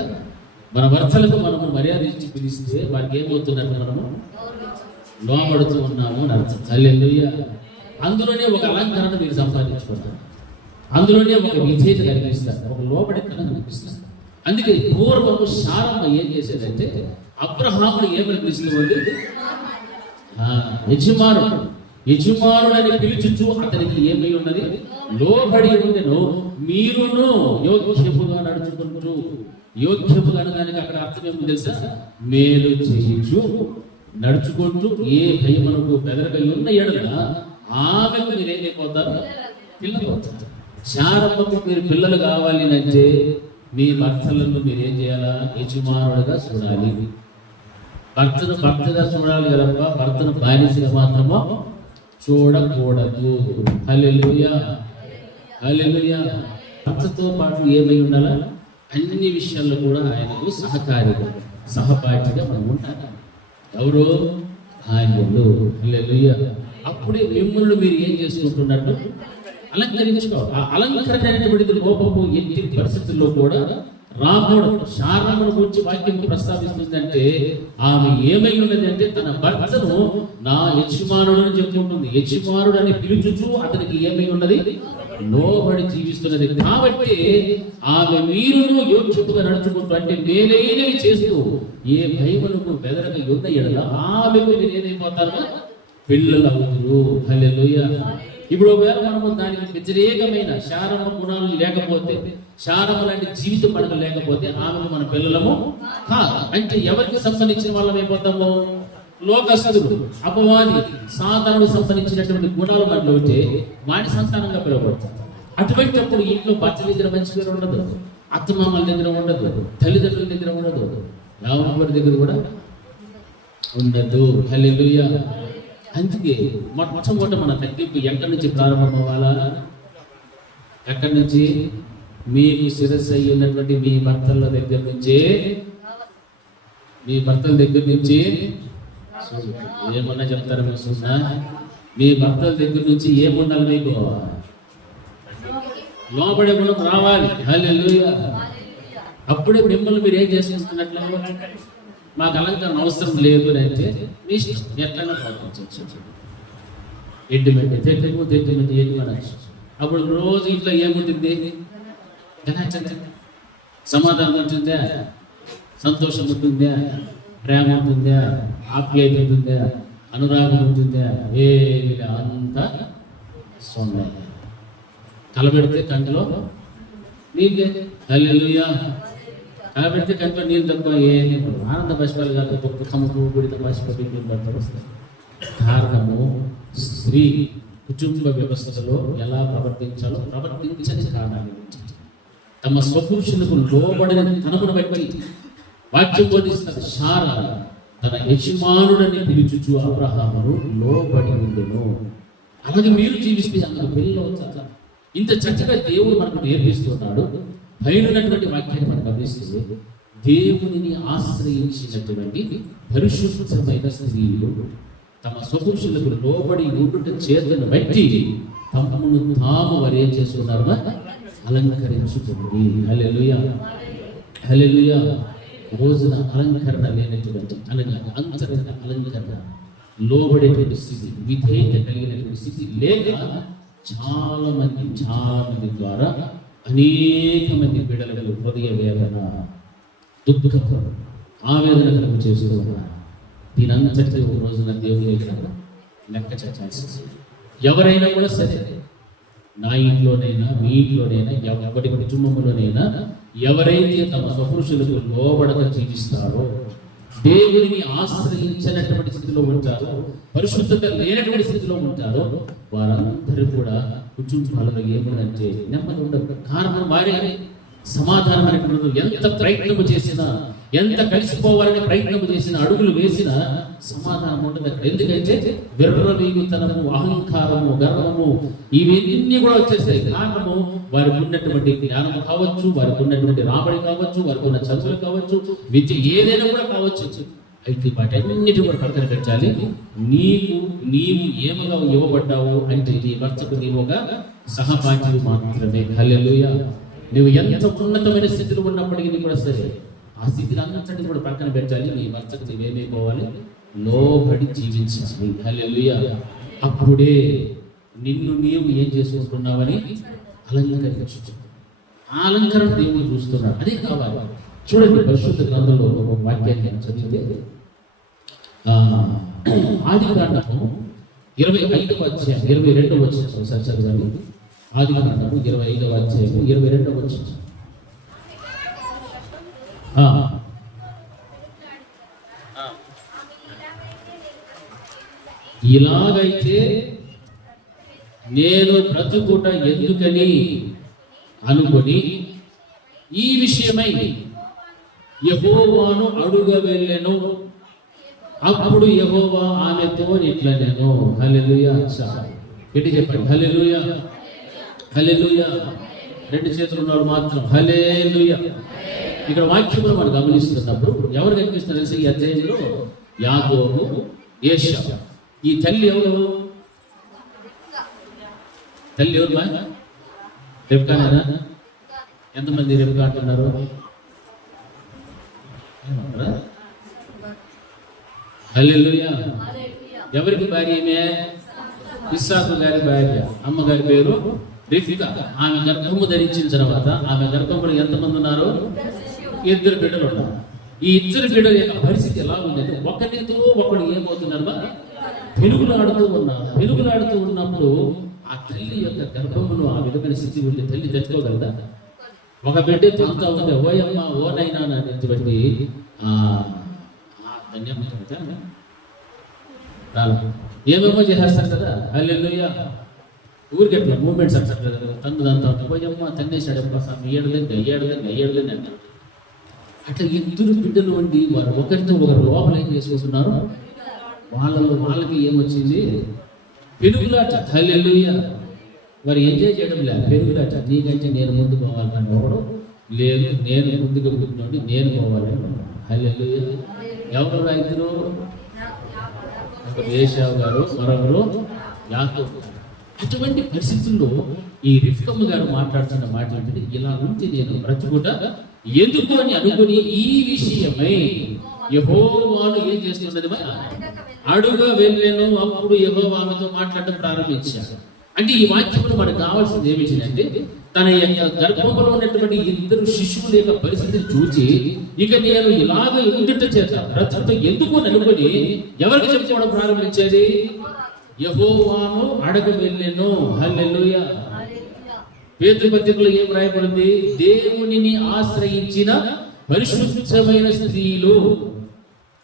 మన భర్తలకు మనము మర్యాద ఇచ్చి పిలిస్తే వారికి ఏమవుతున్నట్టు మనము లోబడుతూ ఉన్నాము అని అర్థం. హల్లెలూయా. అందులోనే ఒక అలంకరణ మీరు సంపాదించుకుంటారు, అందులోనే ఒక విధేయత కనిపిస్తారు, ఒక లోబడితనం కనిపిస్తారు. అందుకే పూర్వము శారమ్మ ఏం చేసేదంటే అబ్రహామును ఏమని పిలుస్తుంది? యజమానుడు. యజమానుడు అని పిలుచుచు అతనికి ఏమై ఉన్నది? లోబడి ఉండెను. మీరును యోగ్యముగా నడుచుకుంటూ. యోగ్యముగా అనడానికి అక్కడ అర్థం ఏమో తెలుసా? మేలు చేయించు నడుచుకుంటూ ఏ భయమునకు బెదరక ఉన్న ఎడల ఆమెకు మీరేం అయిపోతారు? పిల్లలు అవుతారు. శారమ్మకు మీరు పిల్లలు కావాలి అంటే మీ భర్తలను మీరేం చేయాలా? యజమానుడుగా చూడాలి. భర్తను భర్తగా చూడాలి కదప్ప, భర్తను బానిసగా మాత్రమో చూడకూడదు. హల్లెలూయా. హల్లెలూయా. భర్తతో పాటు ఏమై ఉండాలా? అన్ని విషయాల్లో కూడా ఆయనకు సహకారిగా, సహపాఠిగా మనం ఉంటారు. ఎవరు? భార్యలు. హల్లెలూయా. అప్పుడే మిమ్మల్ని మీరు ఏం చేసుకుంటున్నట్టు అలంకరించుకోవాలి. ఆ అలంకరణ అనేటువంటిది లోపము ఎట్టి పరిస్థితుల్లో కూడా రాకూడదు. శారమ్మను గురించి వాక్యం ప్రస్తావిస్తుందంటే ఆమె ఏమై ఉన్నది అంటే తన భర్తను నా యజమానుడు అని చెప్పుకుంటుంది. యజమానుడు అని పిలుచుచు అతనికి ఏమై ఉన్నది? లోబడి జీవిస్తున్నది. కాబట్టి ఆమె మీరును యోగ్యతగా నడుచుకుంటూ, అంటే మేలైనవి చేస్తూ ఏ భయములకు బెదరక యుద్ధ ఎడల ఆమెకు మీరు ఏదైపోతారు? పిల్లలు అవుతురు. హల్లెలూయా. ఇప్పుడు ఒకవేళ మనము దానికి వ్యతిరేకమైన శారమ్మ గుణాలు లేకపోతే, శారమ్మ లాంటి జీవితం మనకు లేకపోతే ఆమెకు మన పిల్లలము కాదు. అంటే ఎవరికి సంబంధించిన వాళ్ళం అయిపోతాము? లోకస్తుడు, అపవాది, సాతానుడు సంబంధించినటువంటి గుణాలు మనలో ఉంటే వాడి సంతానంగా పిలువబడతాం. అటువంటి అప్పుడు ఇంట్లో భర్త దగ్గర మంచి పేరు ఉండదు, అత్తమామల దగ్గర ఉండదు, తల్లిదండ్రుల దగ్గర ఉండదు, ఎవరి దగ్గర కూడా ఉండదు. హల్లెలూయా. అందుకే మొట్టమొదట మన తగ్గింపు ఎక్కడి నుంచి ప్రారంభం అవ్వాలా? ఎక్కడి నుంచి? మీకు శిరస్సు అయి ఉన్నటువంటి మీ భర్తల దగ్గర నుంచే. మీ భర్తల దగ్గర నుంచి ఏమన్నా చెప్తారా? మీరు చూసినా మీ భర్తల దగ్గర నుంచి ఏముండాలి? మీకు లోబడే గుణం రావాలి. హల్లెలూయా. అప్పుడే మిమ్మల్ని మీరు ఏం చేసుకుంటున్నట్లు? మాకు అలంకరణ అవసరం లేదు అని అంటే మీ ఇష్టం, ఎట్లయినా ప్రవర్తించవచ్చు. ఎడ్డిమెంట్ ఎడ్డిమెంట్ అప్పుడు రోజు ఇంట్లో ఏముంటుంది? సమాధానం ఉంటుందా? సంతోషం ఉంటుందా? ప్రేమ ఉంటుందా? ఆప్యాయత ఉంటుందా? అనురాగం ఉంటుందా? ఏమి అంతా సొంత. కలబెడితే కంటిలో నీళ్ళే. హల్లెలూయా. కలబెడితే కంటిలో నీళ్ళు తక్కువ. ఏమి ఆనంద బాష్పాలు కాదు, దుఃఖముతో కూడిన బాష్పాలు వస్తాయి. కారణము స్త్రీ కుటుంబ వ్యవస్థలో ఎలా ప్రవర్తించాలో ప్రవర్తించని కారణాలు తమ స్వపురుషులకు లోబడిన తనమును బట్టి వాక్యం బోధిస్తున్న శారా తన యజమానుడని పిలుచుచు అబ్రహామును లోబడి ఉండెను. అలాగే మీరు జీవిస్తే అందుకు పిల్లలు అవుతారు. ఇంత చక్కగా దేవుడు మనకు నేర్పిస్తున్నాడు. పైనటువంటి వాక్యాన్ని మనం గమనిస్తే దేవునిని ఆశ్రయించినటువంటి పరిశుద్ధమైన స్త్రీలు తమ స్వపురుషులకు లోబడి ఉండుట చేతను బట్టి తమను తాము వారు ఏం చేస్తున్నారు? అలంకరించుకుంది. హల్లెలూయా. హల్లెలూయా. రోజున అలంకరణ లేనటువంటి, అనగా అంతరంగ అలంకరణ, లోబడేటువంటి స్థితి, విధేయత కలిగినటువంటి స్థితి లేక చాలా మంది ద్వారా అనేక మంది బిడ్డలకు హృదయ వేదన, దుఃఖం, ఆవేదన కలుగు చేస్తూ ఉన్నారు. దీనంతటి ఒక రోజున దేవుని దగ్గర లెక్క చెప్పాల్సి. ఎవరైనా కూడా సరే, నా ఇంట్లోనైనా మీ ఇంట్లోనైనా ఎవరి కుటుంబంలోనైనా ఎవరైతే తమ స్వపురుషులకు లోబడక జీవిస్తారో, దేవుడిని ఆశ్రయించినటువంటి స్థితిలో ఉంటారో, పరిశుద్ధత లేనటువంటి స్థితిలో ఉంటారో, వారందరూ కూడా కుటుంబాలలో ఏముందంటే నెమ్మది ఉండదు. కారణం వారే సమాధానం అనేటువంటి ఎంత ప్రయత్నం చేసినా ఎంత కలిసిపోవాలని ప్రయత్నం చేసిన, అడుగులు వేసిన సమాధానం ఉండదు అక్కడ. ఎందుకంటే విర్రవీగుతనము, అహంకారము, గర్వము ఇవన్నీ కూడా వచ్చేస్తాయి. కారణము వారికి ఉన్నటువంటి జ్ఞానం కావచ్చు, వారికి ఉన్నటువంటి రాబడి కావచ్చు, వారికి ఉన్న చదువులు కావచ్చు, విద్య ఏదైనా కూడా కావచ్చు. అయితే వాటన్నిటి కూడా పక్కన పెట్టాలి. నీవు ఏమగా ఇవ్వబడ్డావు అంటే నీ భర్తకు నీవుగా సహపాఠివి మాత్రమే. హల్లెలూయా. నువ్వు ఎంత ఉన్నతమైన స్థితిలో ఉన్నప్పటికీ కూడా సరే, ఆ స్థితిని అంతటిని కూడా పక్కన పెట్టాలి. నీ భర్తకు నీవేమైపోవాలి, లోబడి జీవించాలి. హల్లెలూయా. అప్పుడే నిన్ను నీవు ఏం చేసుకుంటున్నావని అలంకరించు. ఆ అలంకరణ దేవుడు చూస్తున్నాడు, అదే కావాలి. చూడండి, పరిశుద్ధ గ్రంథంలో ఒక వాక్యాన్ని చదివితే ఆదికాండము 25వ అధ్యాయం 22వ వచనం ఒకసారి చదవండి. ఆదికాండము 25వ అధ్యాయం 22వ వచనం. ఇలాగైతే నేను బ్రతుకుట ఎందుకని అనుకొని ఈ విషయమై యెహోవాను అడుగ వెళ్ళెను. అప్పుడు యెహోవా ఆమెతో ఇట్లనెను. హల్లెలూయా. ఎట్టి చెప్పండి, హల్లెలూయా, హల్లెలూయా. రెండు చేతులు ఉన్నవాడు మాత్రం హల్లెలూయా. ఇక్కడ వాక్యములు మనం గమనిస్తున్నప్పుడు ఎవరు కనిపిస్తున్నారు తెలుసా? ఈ అధ్యాయంలో యాకోబు, ఏశావు. ఈ తల్లి ఎవరు? తల్లి ఎవరు? రెబ్కానేనా? ఎంతమంది రెబ్కా అంటున్నారు? హల్లెలూయా. ఎవరికి భార్య? ఈమె ఇస్సాకు గారి భార్య. అమ్మగారి పేరు రిఫ్కా. ఆమె గర్భము ధరించిన తర్వాత ఆమె గర్భంలో ఎంతమంది ఉన్నారు? 2 బిడ్డలు ఉన్నారు. ఈ 2 బిడ్డల యొక్క పరిస్థితి ఎలా ఉందంటే, ఒకరితో ఒకడు ఏమవుతున్నారో పెరుగులాడుతూ ఉన్నారు. పెరుగులాడుతూ ఉన్నప్పుడు ఆ తల్లి యొక్క గర్భంలో ఆ విధమైన స్థితి ఉంటే తల్లి తెచ్చుకోగలదా? ఒక బిడ్డ తంతా ఉంటే ఓయమ్మ ఓనైనా అని బట్టి ఏమేమో చేసేస్తారు కదా. హల్లెలూయా. ఊరికి ఎట్లా మూమెంట్స్ అంటారు కదా, తన్నుదంతా ఉంటాం. పోయమ్మ తన్నేసాడు అయ్యాడుదని అంటారు. అట్లా 2 బిడ్డలు ఉండి వారు ఒకరితో ఒకరు లోపల ఏం చేసుకుంటున్నారు, వాళ్ళకి ఏమొచ్చింది? పెరుగులాట. హల్లెలూయా. వారు ఎంజాయ్ చేయడం లేదు, పెరుగులాట. నీకంటే నేను ముందు పోవాలి కానీ ఒకడు లేదు, నేను ముందుకు వెళ్తున్నాడు, నేను పోవాలి. హల్లెలూయా. ఎవరు రైతులు? ఏశావు గారు, మరొకరు యాకోబు. అటువంటి పరిస్థితుల్లో ఈ రిఫ్కమ్మ గారు మాట్లాడుతున్న మాట ఏంటంటే, ఇలా ఉంటే నేను బ్రతుకుట ఎందుకు అని అనుకుని ఈ విషయమై యెహోవాను ఏం చేస్తున్నది? అడుగ వెళ్ళెను. అప్పుడు యెహోవా ఆమెతో మాట్లాడడం ప్రారంభించాడు. అంటే ఈ వాక్యంలో మనకు కావాల్సింది ఏమిటంటే, తన యొక్క గర్భంలో ఉన్నటువంటి 2 శిశువుల యొక్క పరిస్థితిని చూసి, ఇక నేను ఇలాగ ఉండుట చేత బ్రతుకుట ఎందుకు అని అనుకుని ఎవరికి చెప్పుకోవడం ప్రారంభించేది? యెహోవాను అడగ వెళ్ళెను. హల్లెలూయా. పేతురు పత్రికలో ఏం రాయబడింది? దేవునిని ఆశ్రయించిన పరిశుద్ధమైన స్త్రీలు.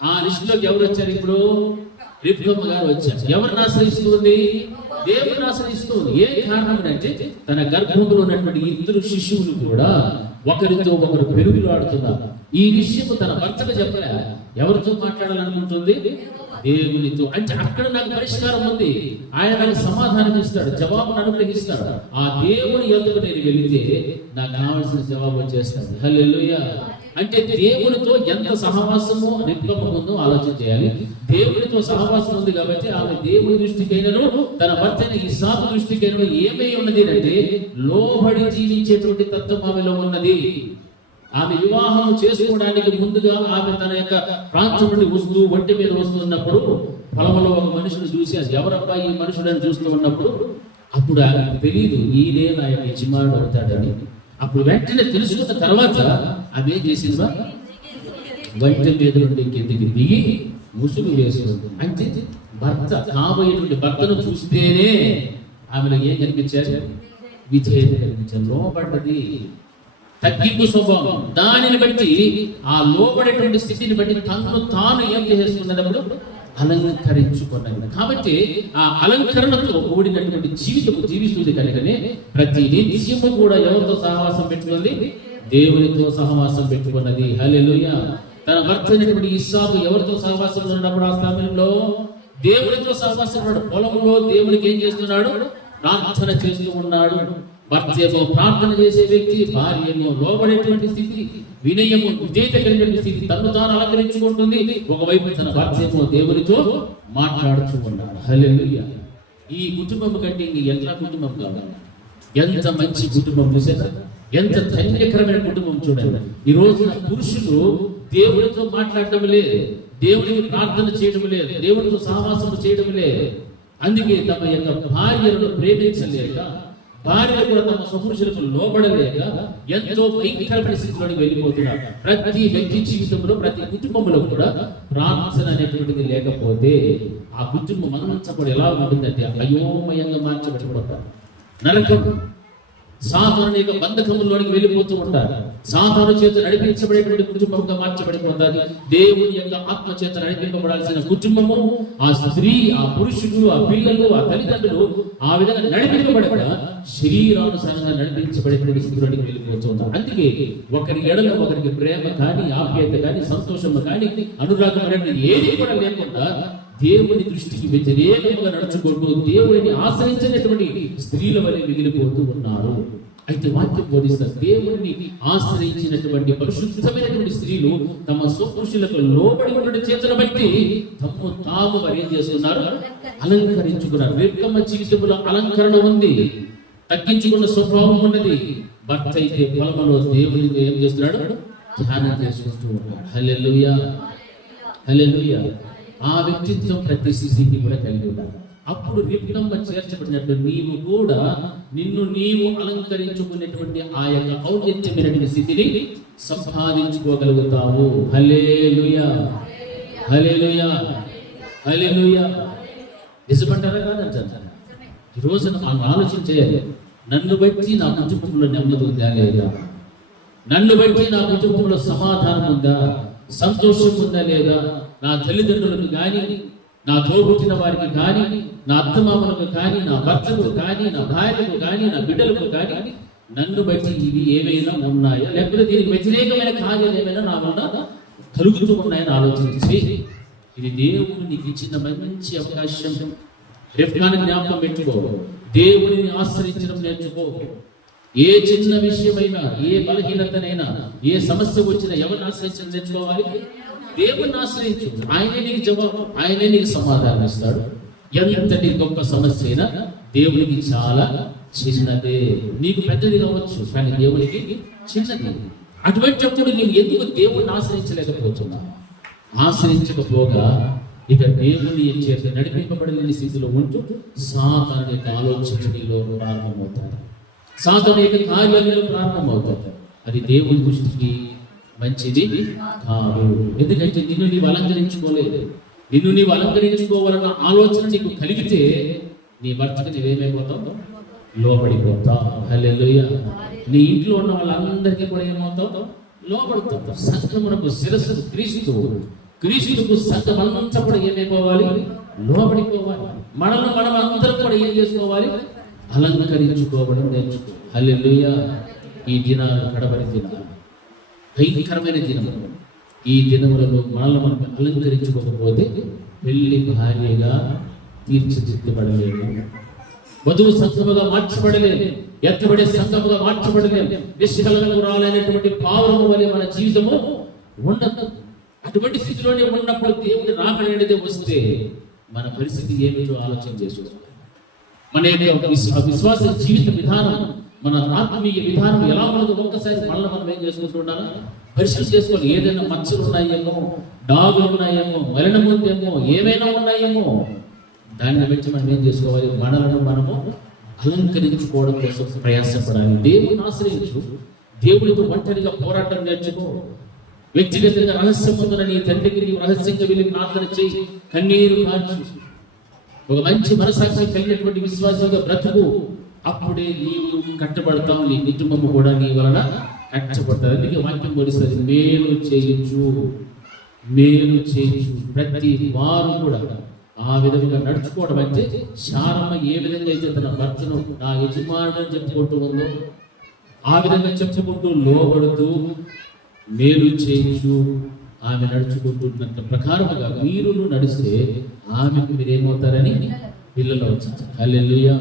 ఆ లిస్టులోకి ఎవరు వచ్చారు? ఇప్పుడు రిఫ్కమ్మ గారు వచ్చారు. ఎవరిని ఆశ్రయిస్తుంది? దేవుని ఆశ్రయిస్తుంది. ఏ కారణం అంటే, తన గర్భంలో ఉన్నటువంటి 2 శిశువులు కూడా ఒకరితో ఒకరు పెరుగులాడుతున్నారు. ఈ విషయం తన భర్తకు చెప్పలే. ఎవరితో మాట్లాడాలనుకుంటుంది? దేవునితో. అంటే అక్కడ నాకు పరిష్కారం ఉంది, ఆయన నాకు సమాధానం ఇస్తాడు, జవాబును అనుగ్రహిస్తాడు. ఆ దేవుని యొద్దకు నేను వెళితే నాకు కావాల్సిన జవాబు వచ్చేస్తాడు. హల్లెలూయా. అంటే దేవునితో ఎంత సహవాసమో రిఫ్కమ్మ ముందు ఆలోచన చేయాలి. దేవునితో సహవాసం ఉంది కాబట్టి ఆమె దేవుని దృష్టికైనను తన భర్త ఇస్సాకు దృష్టికైనను ఏమై ఉన్నది అంటే, లోబడి జీవించేటువంటి తత్వం ఆమెలో ఉన్నది. ఆమె వివాహం చేసుకోవడానికి ముందుగా ఆమె తన యొక్క ప్రాంతం నుండి వస్తూ ఒంటి మీద వస్తున్నప్పుడు పొలంలో ఒక మనుషుడు చూసి, అది ఎవరబ్బా ఈ మనుషుడని చూస్తూ ఉన్నప్పుడు అప్పుడు ఆమెకు తెలియదు ఈయనే నా యొక్క యజమానుడు అవుతాడని. అప్పుడు వెంటనే తెలుసుకున్న తర్వాత ఆమె ఏం చేసిందా? వంటి మీద నుండి కిందికి దిగి ముసుగు వేసుకుంది. అంటే భర్త కాబోయేటువంటి భర్తను చూస్తేనే ఆమెలో ఏం కనిపించారు? విధేయత కనిపించారు. లోబడ్డది, తగ్గింపు స్వభావం. దానిని బట్టి ఆ లోబడేటువంటి స్థితిని బట్టి తనను తాను ఏం చేసుకున్నప్పుడు అలంకరించుకున్నది. కాబట్టి ఆ అలంకరణతో కూడినటువంటి జీవితము జీవిస్తుంది కనుకనే ప్రతి నిత్యము కూడా ఎవరితో సహవాసం పెట్టుకుంది? దేవునితో సహవాసం పెట్టుకున్నది. హల్లెలూయా. తన భర్త అయినటువంటి ఇస్సాకు ఎవరితో సహవాసం ఉన్నప్పుడు ఆ సమయంలో దేవుడితో సహవాసం ఉన్నాడు. పొలంలో దేవుడికి ఏం చేస్తున్నాడు? ప్రార్థన చేస్తూ ఉన్నాడు. భర్త ఏమో ప్రార్థన చేసే వ్యక్తి, భార్య ఏమో లోబడేటువంటి స్థితి, వినయము విజేత కలిగినటువంటి స్థితి, తను తాను అలంకరించుకుంటుంది. ఒకవైపు తన భర్త ఏమో దేవుడితో మాట్లాడుతూ ఉన్నాడు. హల్లెలూయా. ఈ కుటుంబం కంటే ఇంక ఎట్లా కుటుంబం కావాలి? ఎంత మంచి కుటుంబం చూసారా? ఎంత ధన్యకరమైన కుటుంబం చూడండి. ఈ రోజున పురుషులు దేవుడితో మాట్లాడటం లేదు, దేవుడికి ప్రార్థన చేయడం లేదు, దేవుడితో సహవాసం చేయడం లేదు. అందుకే తమ యొక్క భార్యలను ప్రేమించలేక, భార్యలు కూడా తమ స్వపురుషులకు లోబడలేక ఎంతో భయంకరమైన స్థితిలోకి వెళ్ళిపోతున్నారు. ప్రతి వ్యక్తి జీవితంలో, ప్రతి కుటుంబంలో కూడా ప్రార్థన అనేటువంటిది లేకపోతే ఆ కుటుంబం అంతా కూడా ఎలా ఉంటుందంటే అయోమయంగా మార్చబడిపోతారు. నరకం, సాతాను యొక్క బంధకములోనికి వెళ్ళిపోతూ ఉంటారు. సాతాను చేత నడిపించబడేటువంటి కుటుంబంగా మార్చబడిపోతారు. దేవుని యొక్క ఆత్మ చేత నడిపింపబడాల్సిన కుటుంబము, ఆ స్త్రీ, ఆ పురుషుడు, ఆ పిల్లలు, ఆ తల్లిదండ్రులు ఆ విధంగా నడిపింపబడక శరీరానుసారంగా నడిపించబడేటువంటి స్థితిలోనికి వెళ్ళిపోతున్నారు. అందుకే ఒకరి ఎడల ఒకరికి ప్రేమ కానీ, ఆప్యాయత కానీ, సంతోషము కానీ, అనురాగం అనేది ఏది కూడా లేకుండా దేవుని దృష్టికి వ్యతిరేకంగా నడుచుకుంటూ దేవుడిని ఆశ్రయించినటువంటి స్త్రీల వలె మిగిలిపోతూ ఉన్నారు. అయితే వాక్యం బోధిస్తారు, దేవుడిని ఆశ్రయించినటువంటి పరిశుద్ధమైనటువంటి స్త్రీలు తమ స్వపురుషులకు లోబడి ఉన్న చేతుల బట్టి తాము వారు ఏం చేస్తున్నారు? అలంకరించుకున్నారు. రెక్కమ్మ జీవితంలో అలంకరణ ఉంది, తగ్గించుకున్న స్వభావం ఉన్నది. భర్త అయితే పొలంలో దేవుని ఏం చేస్తున్నాడు? ధ్యానం చేసుకుంటూ ఉన్నాడు. హల్లెలూయా, హల్లెలూయా. ఆ వ్యక్తిత్వం ప్రతి స్థితికి కూడా కలిగి ఉండాలి. అప్పుడు రిప్కమ్మ చేర్చబడినట్లు నీవు కూడా నిన్ను నీవు అలంకరించుకునేటువంటి ఆ యొక్క ఔన్నత్యమైనటువంటి స్థితిని సంపాదించుకోగలుగుతావు. హల్లెలూయా, హల్లెలూయా, హల్లెలూయా. నిజమంటారా కాదంటారా? ఈ రోజున మనం ఆలోచన చేయాలి. నన్ను బట్టి నా కుటుంబంలో నెమ్మది ఉందా లేదా? నన్ను బట్టి నా కుటుంబంలో సమాధానం ఉందా, సంతోషం ఉందా లేదా? నా తల్లిదండ్రులకు కానీ, నా తోబుట్టిన వారికి కానీ, నా అత్తమామలకు కానీ, నా భర్తకు కానీ, నా భార్యకు కానీ, నా బిడ్డలకు కానీ నన్ను బట్టి ఇవి ఏమైనా ఉన్నాయా, లేకపోతే దీనికి వ్యతిరేకమైన కార్యాలు ఏమైనా నా వల్ల కలుగుతూ ఉన్నాయని ఆలోచించి, ఇది దేవుడు నీకు ఇచ్చిన మంచి అవకాశం. రెఫ్కాని జ్ఞాపకం పెట్టుకో, దేవుడిని ఆశ్రయించడం నేర్చుకో. ఏ చిన్న విషయమైనా, ఏ బలహీనతనైనా, ఏ సమస్య వచ్చినా ఎవరిని ఆశ్రయించడం నేర్చుకోవాలి? దేవుణ్ణి ఆశ్రయించు. ఆయనే నీకు జవాబు, ఆయనే నీకు సమాధానం ఇస్తాడు. ఎంతటి గొప్ప సమస్య అయినా దేవునికి చాలా చిన్నదే. నీకు పెద్దది కావచ్చు, కానీ దేవునికి చిన్నది. అటువంటిప్పుడు నేను ఎందుకు దేవుణ్ణి ఆశ్రయించలేకపోతున్నాను? ఆశ్రయించకపోగా ఇక దేవుని చేత నడిపింపబడలేని స్థితిలో ఉంటూ సాతాను యొక్క ఆలోచనలో ప్రారంభమవుతారు, సాతాను యొక్క కార్యాలలో ప్రారంభమవుతారు. అది దేవుని దృష్టికి మంచిది కాదు. ఎందుకంటే నిన్ను నీవు అలంకరించుకోలేదు. నిన్ను నీవు అలంకరించుకోవాలన్న ఆలోచన నీకు కలిగితే నీ భర్తకు నీవేమైపోతావు? లోబడిపోతావు. హల్లెలూయా. నీ ఇంట్లో ఉన్న వాళ్ళందరికీ కూడా ఏమవుతావు? లోబడుతావు. సంఘమునకు శిరస్సు క్రీస్తు, క్రీస్తుకు సంఘమంతా కూడా ఏమైపోవాలి? లోబడిపోవాలి. మనం అందరం కూడా ఏం చేసుకోవాలి? అలంకరించుకోవడం నేర్చుకో. హల్లెలూయా. ఈ దినాలు కడబడి దినాలు, భయంకరమైన దినము. ఈ దినములను మనల్ని మనం అలంకరించుకోకపోతే పెళ్లి భార్యగా తీర్చిదిద్దబడలేదు, వధువు సంఘముగా మార్చబడలేదు, ఎత్తబడే సంఘముగా మార్చబడలేదు, నిష్కలంకురాలైనటువంటి పావురము వలె మన జీవితము ఉండదు. అటువంటి స్థితిలోనే ఉన్నప్పుడు దేవుని రాకడనేది వస్తే మన పరిస్థితి ఏమిటో ఆలోచన చేసుకోవాలి. మన యొక్క విశ్వాస జీవిత విధానం, మన ఆత్మీయ విధానం ఎలా ఉన్నదో ఒక్కసారి మనల్ని మనం ఏం చేసుకుంటున్నారా? పరిశీలన చేసుకోవాలి. ఏదైనా మచ్చలు ఉన్నాయేమో, డాగులు ఉన్నాయేమో, మరణం ఉందేమో, ఏమైనా ఉన్నాయేమో, దాన్ని బట్టి మనం ఏం చేసుకోవాలి? మనలను మనము అలంకరించుకోవడం కోసం ప్రయాసపడాలి. దేవుని ఆశ్రయించు, దేవుడితో ఒంటరిగా పోరాటం నేర్చుకో. వ్యక్తిగతంగా రహస్యం ఉందని నీ తండ్రికి నీవు రహస్యంగా వెళ్ళి ప్రార్థన చేయి, కన్నీరు కాచు, ఒక మంచి మనసాక్షి కలిగినటువంటి విశ్వాసంగా బ్రతుకు. అప్పుడే నీవు కట్టబడతావు, నీ కుటుంబము కూడా నీ వలన కట్టబడతారు. అందుకే వాక్యం బోధిస్తుంది, మేలు చేయించు, మేలు చేయించు. ప్రతి వారు కూడా ఆ విధంగా నడుచుకోవడం అంటే, శారమ్మ ఏ విధంగా అయితే తన భర్తను నా యజమానుడు చెప్పుకుంటూ ఉందో ఆ విధంగా చెప్పుకుంటూ లోబడుతూ మేలు చేయించు ఆమె నడుచుకుంటున్నంత ప్రకారముగా మీరును నడిస్తే ఆమెకు మీరేమవుతారని పిల్లలు అవుతారు. హల్లెలూయా.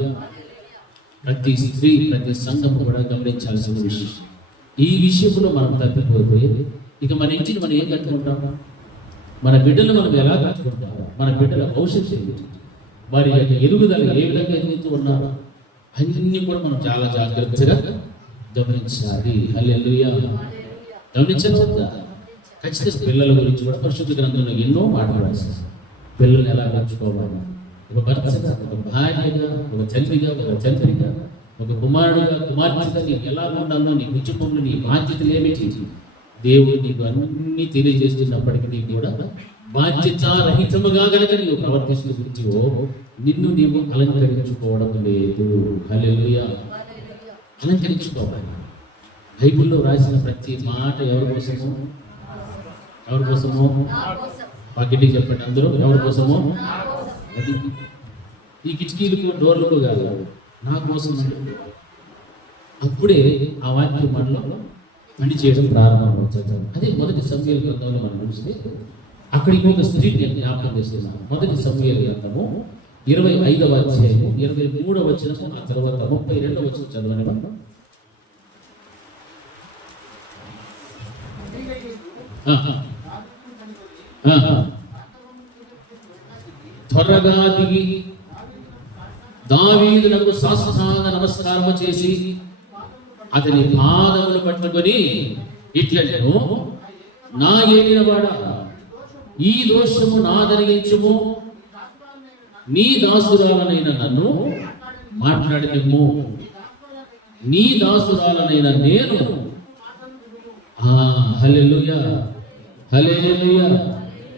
ప్రతి స్త్రీ, ప్రతి సంఘము కూడా గమనించాల్సిన విషయం. ఈ విషయంలో మనం తప్పిపోతే ఇక మన ఇంటిని మనం ఏం కట్టుకుంటాము? మన బిడ్డలు మనం ఎలా కట్టుకుంటాము? మన బిడ్డల భవిష్యత్తు ఏమిటి? వారి యొక్క ఎదుగుదల ఏ విధంగా ఎదుగుతూ ఉన్నారు అన్ని కూడా మనం చాలా జాగ్రత్తగా గమనించాలి. హల్లెలూయా. గమనించవద్దా? ఖచ్చితంగా పిల్లల గురించి కూడా పరిశుద్ధ గ్రంథంలో ఎన్నో మాట్లాడాల్సింది. పిల్లల్ని ఎలా పెంచుకోవాలి, ఒక భర్తగా, ఒక భార్యగా, ఒక తల్లిగా, ఒక తండ్రిగా, ఒక కుమారుడుగా, కుమార్తెగా నీకు ఎలా ఉండాలో, నీ కుటుంబంలో నీ బాధ్యతలు ఏమిటి, దేవుడు నీకు అన్ని తెలియజేస్తున్నప్పటికీ కూడా బాధ్యత రహితముగా కనుక నీవు ప్రవర్తిస్తున్న గురించి నిన్ను నీవు అలంకరించుకోవడం లేదు. హల్లెలూయా. అలంకరించుకోవాలి. బైబిల్లో రాసిన ప్రతి మాట ఎవరి కోసమో? ఎవరి కోసమో? పక్కటి చెప్పండి అందరూ. ఎవరి కోసమో? అది ఈ కిటికీలకు డోర్లకు కాదు, నా కోసం. అప్పుడే ఆ వాక్యం మనలో పని చేయడం ప్రారంభమవుతుంది. అదే మొదటి సమూయేలు గ్రంథంలో మనం చూస్తే అక్కడ ఇంకొక స్త్రీని నేను జ్ఞాపకం చేస్తున్నాను. మొదటి సమూయేలు గ్రంథము 25వ అధ్యాయము 23వ వచనం, ఆ తర్వాత 32వ వచనం చదవని మనం. త్వరగా దిగి దావీదునకు సాష్టాంగ నమస్కారము చేసి అతని పాదములు పట్టుకొని ఇట్లనెను, నా ఏలినవాడా, ఈ దోషము నాదనిగించుము, నీ దాసురాలనైన నన్ను మాట్లాడినము, నీ దాసురాలనైన నేను. హల్లెలూయా, హల్లెలూయా.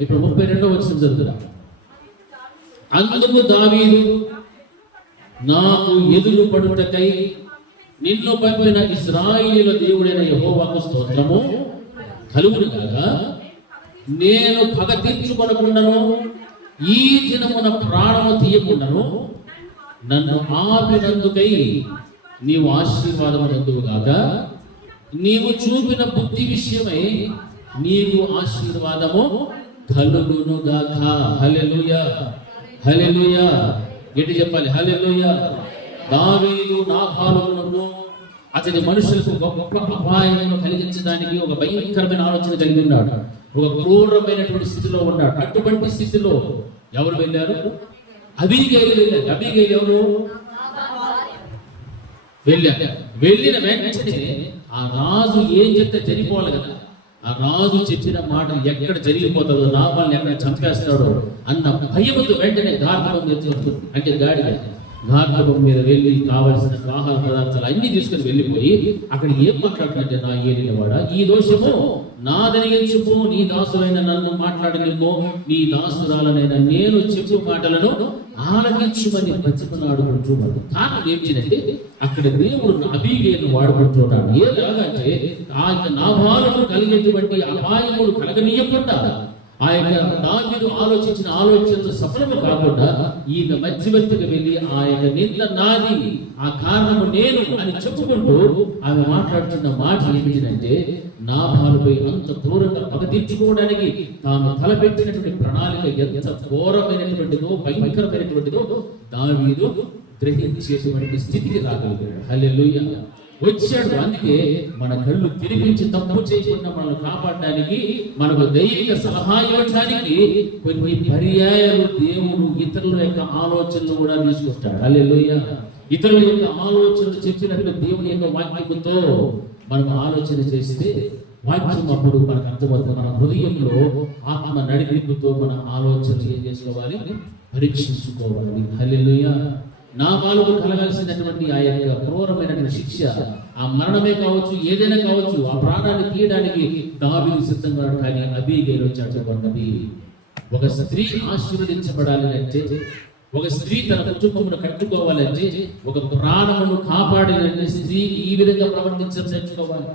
ఇప్పుడు 32వ వచనం చదువుతా. అందుకు దావీదు, నాకు ఎదురు పడుటకై నిన్ను పంపిన ఇశ్రాయేలు దేవుడైన యెహోవాకు స్తోత్రము కలుగును గాక. నేను పగ తీర్చుకొనకుండాను, ఈ దినమున ప్రాణము తీయకుండాను నన్ను ఆపినందుకై నీవు ఆశీర్వాదమునందువు గాక. నీవు చూపిన బుద్ధి విషయమై నీవు ఆశీర్వాదము కలుగును గాక. హల్లెలూయా, హల్లెలూయా. గట్టి చెప్పాలి, హల్లెలూయా. దావీదు నాబాలునకు అతని మనుషులకు గొప్ప అపాయమును కలిగించడానికి ఒక భయంకరమైన ఆలోచన కలిగి ఉన్నాడు. ఒక క్రూరమైనటువంటి స్థితిలో ఉన్నాడు. అటువంటి స్థితిలో ఎవరు వెళ్ళారు? అబీగైలు వెళ్ళారు. అబీగైలు ఎవరు? వెళ్ళారు. వెళ్ళిన వెంటనే ఆ రాజు ఏం చెప్తే జరిగిపోవాలి కదా. ఆ రాజు చెప్పిన మాట ఎక్కడ జరిగిపోతుందో, నాబాల్ని ఎక్కడ చంపేస్తాడో అన్న భయముతో వెంటనే గార్ధబం తెచ్చుకుంటుంది. అంటే గాడిద గార్ధబం మీద వెళ్ళి కావలసిన ఆహార పదార్థాలు అన్ని తీసుకుని వెళ్ళిపోయి అక్కడ ఏం మాట్లాడుతుంటే, నా ఏలినవాడా, ఈ దోషము నాదనిగించుము, నీ దాసులైన నన్ను మాట్లాడలేమో, నీ దాసురాలనైన నేను చెప్పు మాటలను ఆలకించుమని బతిమలాడుకుంటున్నాడు. కారణం ఏమిటంటే అక్కడ దేవుడు అబీగైలును వాడుకుంటున్నాడు. ఎలాగంటే ఆ యొక్క నాబాలుకు కలిగేటువంటి అపాయములు కలగనీయకుండా, ఆ యొక్క దావీదు ఆలోచించిన ఆలోచనలు సఫలము కాకుండా ఈయన మధ్యవర్తిగా వెళ్ళి ఆ యొక్క నింద నాది, ఆ కారణము నేను అని చెప్పుకుంటూ ఆమె మాట్లాడుతున్న మాట ఏమిటంటే, నాబాలుపై అంత క్రూరంగా పగ తీర్చుకోవడానికి తాను తలపెట్టినటువంటి ప్రణాళిక ఎంత ఘోరమైనటువంటిదో, భయంకరమైనటువంటిదో దావీదు గ్రహించేటువంటి స్థితికి రాగలిగాడు. హల్లెలూయా. వచ్చాడు. అందుకే మన కళ్ళు తిరిగించి తప్పు చేయకుండా మనల్ని కాపాడడానికి, మనకు దైవిక సలహా ఇవ్వడానికి కొన్ని పర్యాయాలు దేవుడు ఇతరుల యొక్క ఆలోచనలు కూడా తీసుకొస్తాడు. హల్లెలూయా. ఇతరుల యొక్క ఆలోచనలు చెప్పినట్లు దేవుని యొక్క వాక్యంతో మనం ఆలోచన చేస్తే వాక్యం అప్పుడు మనకు అర్థమవుతుంది. మన హృదయంలో ఆత్మ నడిపింపుతో మన ఆలోచనలు ఏం చేసుకోవాలి? పరీక్షించుకోవాలి. హల్లెలూయా. నాబాలుకు కలగాల్సినటువంటి ఆ యొక్క క్రూరమైనటువంటి శిక్ష, ఆ మరణమే కావచ్చు, ఏదైనా కావచ్చు, ఆ ప్రాణాన్ని తీయడానికి దావీదు సిద్ధంగా, కానీ అబీగైలు చాటుకున్నది. ఒక స్త్రీ ఆశీర్వదించబడాలి అంటే, ఒక స్త్రీ తన కుటుంబమును కట్టుకోవాలంటే, ఒక ప్రాణమును కాపాడాలంటే స్త్రీ ఈ విధంగా ప్రవర్తించడం నేర్చుకోవాలి.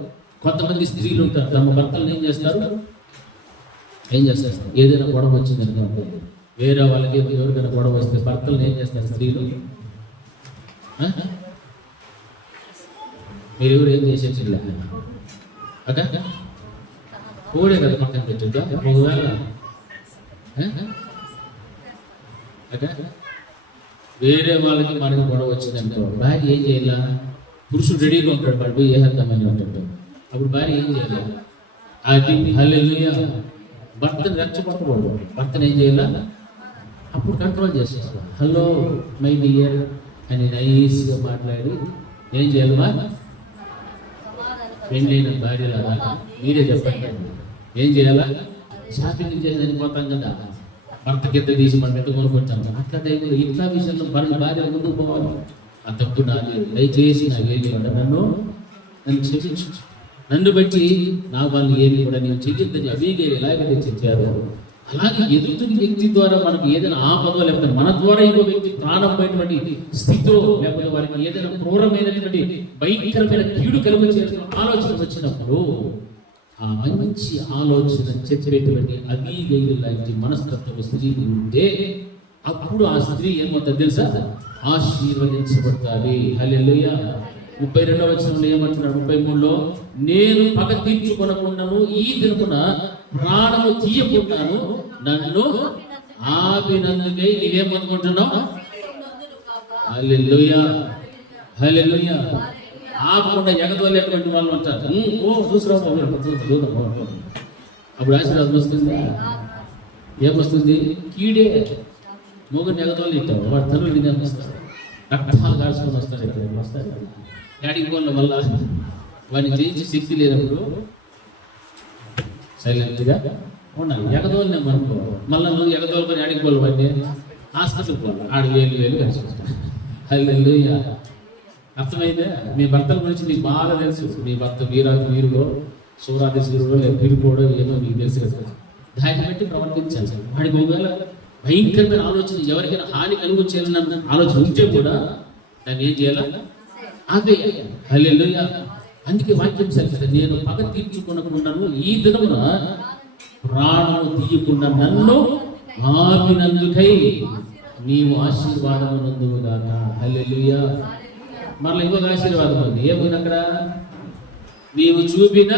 కొంతమంది స్త్రీలు ఉంటారు, తమ భర్తలను ఏం చేస్తారు? ఏదైనా గొడవ వచ్చిందనుకో, వేరే వాళ్ళకి ఎవరికైనా గొడవ వస్తే భర్తలను ఏం చేస్తారు స్త్రీలు? మీరు ఎవరు ఏం చేసేట్లే కోడే కదా పక్కన పెట్టిద్దా ఒకవేళ అంటే వేరే వాళ్ళకి మనకి గొడవ వచ్చిందనుకో భార్య ఏం చేయాల? పురుషుడు రెడీగా ఉంటాడు, వాడు పోయి ఏహద్దామని ఉంటాడు. అప్పుడు భార్య ఏం చేయాలి? అది హల్లెలూయా. భర్తను రెచ్చగొట్టకూడదు, భర్తను ఏం చేయాల? అప్పుడు కంట్రోల్ చేసేసుకో. హలో మై డియర్ అని నైస్గా మాట్లాడి ఏం చేయాలమ్మా? పెళ్ళైన భార్యలాగా మీరే చెప్పండి ఏం చేయాలా? షాపింగ్ చేసేదని పోతాం కదా, భర్త కింద తీసి మనం పెట్టుకొని కొట్టాం. అట్లా టైంలో ఇట్లా విషయంలో భార్య ముందుకు పోవాలి. ఆ తప్పు నాది, దయచేసి నాకేమి నన్ను క్షమించు, నన్ను బట్టి నా వాళ్ళు ఏమి కూడా నేను చెయ్యొద్దని అబీగైల్ ఎలాగైతే చెప్పారు, అలాగే ఎదుటి వ్యక్తి ద్వారా మనకు ఏదైనా ఆపదో లేకపోతే మన ద్వారా ఇంకో వ్యక్తి ప్రాణమైనటువంటి స్థితిలో లేకపోతే వారికి ఏదైనా క్రూరమైనటువంటి భయంకరమైన కీడు కలిగించిన ఆలోచన వచ్చినప్పుడు ఆ మంచి ఆలోచన చెప్పేటువంటి అబీగైల్ లాంటి మనస్తత్వ స్త్రీ ఉంటే అప్పుడు ఆ స్త్రీ ఏమవుతుంది తెలుసా? ఆశీర్వదించబడతాది. హల్లెలూయా. 32వ వచనంలో ఏమంటున్నాడు? 33లో నేను పగ తీర్చుకొనకుండాను ఈ దినమున ప్రాణము తీయకుండాను నన్ను ఆపినందుకై నీవేమనుకుంటున్నావు? హల్లెలూయా, హల్లెలూయా. ఆపకుండా ఎగదోలేటువంటి వాళ్ళు ఉంటారు. చూసురావు అప్పుడు ఆశీర్వాదం వస్తుంది. ఏమొస్తుంది? కీడే. మొగుడిని ఎగదోలు ఇస్తావు, వాడు తనులు తినేస్తారు, రక్తాలు కాల్చుకొని వస్తారు. ఇక్కడ వస్తారు యాడికి పోవడం వల్ల వాడిని జయించి శక్తి లేనప్పుడు సైలెంట్గా ఉండాలి. ఎగదోలినే మనకు మళ్ళీ నువ్వు ఎగదోలుకొని యాడికి పోవాలి, వాడిని హాస్పిటల్కి పోవాలి, ఆడు వేలు కలిసి. హల్లెలూయా. అర్థమైందే? మీ భర్తల గురించి మీకు బాగా తెలుసు. మీ భర్త వీరులో సూరాదేశుడు లేదా పిరుకోడో ఏమో మీకు తెలుసు కదా, దాన్ని బట్టి ప్రవర్తించాలి. వాడికి ఒకవేళ భయంకరమైన ఆలోచన ఎవరికైనా హాని కలిగించాలన్న ఆలోచన ఉంటే కూడా దాన్ని ఏం చేయాలా? అదే హల్లెలూయా. అందుకే వాక్యం సరిగ్గా నేను పగ తీర్చుకొనకుండాను ఈ దినమున ప్రాణము తీయకుండా నన్ను ఆపినందుకై నీవు ఆశీర్వాదము నందువుగాక. హల్లెలూయా. మరలా ఇంకొక ఆశీర్వాదం ఉంది. ఏముంది అక్కడ? నీవు చూపిన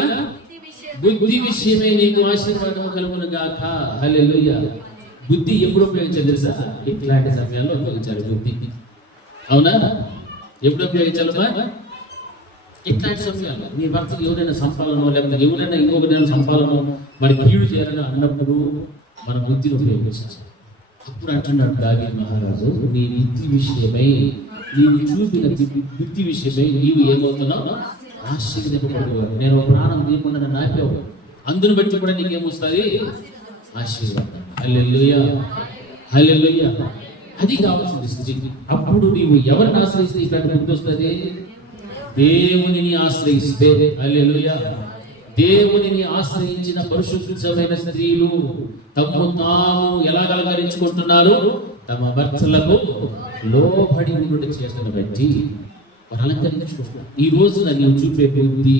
బుద్ధి విషయమై నీకు ఆశీర్వాదం కలుగును గాక. హల్లెలూయా. బుద్ధి ఎప్పుడు ఉపయోగించాలి తెలుసా? ఇట్లాంటి సమయాల్లో ఉపయోగించాలి బుద్ధి. అవునా? ఎప్పుడు ఉపయోగించాలమ్మా? ఇట్లాంటి సమయాల్లో మీ భర్తకు ఎవరైనా సంపాదనో లేకపోతే ఎవరైనా ఇంకొకరైనా సంపాదనో మరి కీడు చేయాలని అన్నప్పుడు మన బుద్ధిని ఉపయోగించాలి. అప్పుడు అంటున్నాడు దావీదు మహారాజు, నీ బుద్ధి విషయమై నీవు చూపిన బుద్ధి విషయమై నీవు ఏమవుతున్నావు? ఆశీర్వదింపబడేవాడు. నేను ప్రాణం తీయకుండా నన్ను ఆపేవాడు, అందును బట్టి కూడా నీకేమొస్తుంది? ఆశీర్వాదం. హల్లెలూయా, హల్లెలూయా. అది కావాల్సింది స్థితి. అప్పుడు నీవు ఎవరిని ఆశ్రయిస్తే ఇట్లాంటి బుద్ధి వస్తుంది? దేవునిని ఆశ్రయిస్తే. హల్లెలూయా. దేవునిని ఆశ్రయించిన పరిశుద్ధమైన స్త్రీలు తమను తాము ఎలా అలంకరించుకుంటున్నారు? తమ భర్తలకు లోబడి ఉండుట చేతను బట్టి వారు అలంకరించుకుంటున్నారు. ఈ రోజున నీవు చూపే బుద్ధి,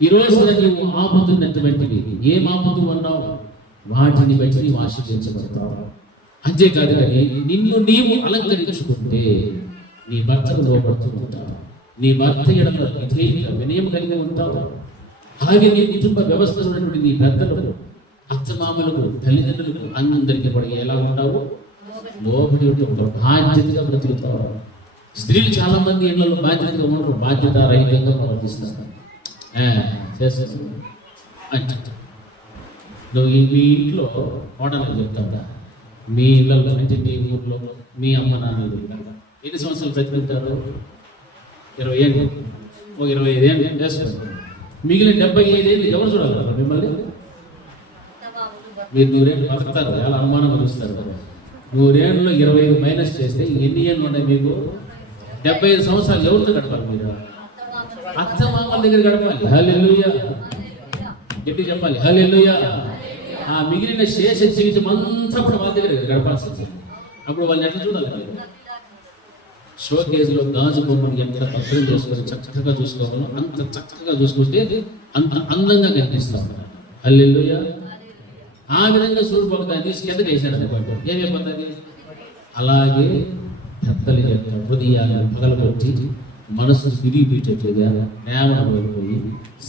ఈ రోజున నీవు ఆపుతున్నటువంటివి ఏం ఆపుతూ ఉన్నావు? వాటిని బట్టి నీవు ఆశీర్వదించబడతావు. అంతేకాదు కానీ నిన్ను నీవు అలంకరించుకుంటే నీ భర్తకు లోబడుతూ ఉంటావు, నీ భర్త ఎడల వినయం కలిగి ఉంటావు. అలాగే నీ కుటుంబ వ్యవస్థలో ఉన్నటువంటి నీ పెద్దలు, అత్తమామలకు, తల్లిదండ్రులకు అందరికీ కూడా ఎలా ఉంటావు? లోబడి ఉంటావు, బాధ్యతగా బ్రతుకుతావు. స్త్రీలు చాలా మంది ఇళ్లలో బాధ్యతగా ఉన్నప్పుడు బాధ్యత రహితంగా ప్రవర్తిస్తారు. చేస్తారు అంటే నువ్వు మీ ఇంట్లో కోడలు చెప్తాడా? మీ ఇళ్ళలో అంటే మీ ఊర్లో మీ అమ్మ నాన్నలు ఎన్ని సంవత్సరాలు బ్రతుకుతారు? 20 ఏళ్ళు, 25 ఏళ్ళు చేస్తారు. మిగిలిన 75 ఏళ్ళు ఎవరు చూడాలి మిమ్మల్ని? మీరు 100 ఏళ్ళు బతుకుతారు, చాలా అనుమానం కలుస్తారు. 100 ఏళ్ళలో 25 మైనస్ చేస్తే ఎన్ని ఏళ్ళు ఉన్నాయి మీకు? 75 సంవత్సరాలు ఎవరితో గడపాలి మీరు? అత్త మామల దగ్గర గడపాలి. హల్లెలూయా. గట్టి చెప్పాలి హల్లెలూయా. ఆ మిగిలిన శేష జీవితం అంతా కూడా వాళ్ళ దగ్గర గడపాల్సింది. అప్పుడు వాళ్ళని ఎట్లా చూడాలి? షో కేసులో గాజు బొమ్మను ఎంత భద్రం చేసుకొని చక్కగా చూసుకోవాలో అంత చక్కగా చూసుకుంటే అంత అందంగా కనిపిస్తాం. హల్లెలూయా. ఆ విధంగా సూర్యపడతాన్ని తీసి కింద వేసాడు అనుకోండి, ఏమైపోతుంది? అలాగే పెద్దలు చెప్తారు, హృదయాలను పగలగొట్టి మనసు విరిగిపెట్టేట్లుగా నేమన కోల్పోయి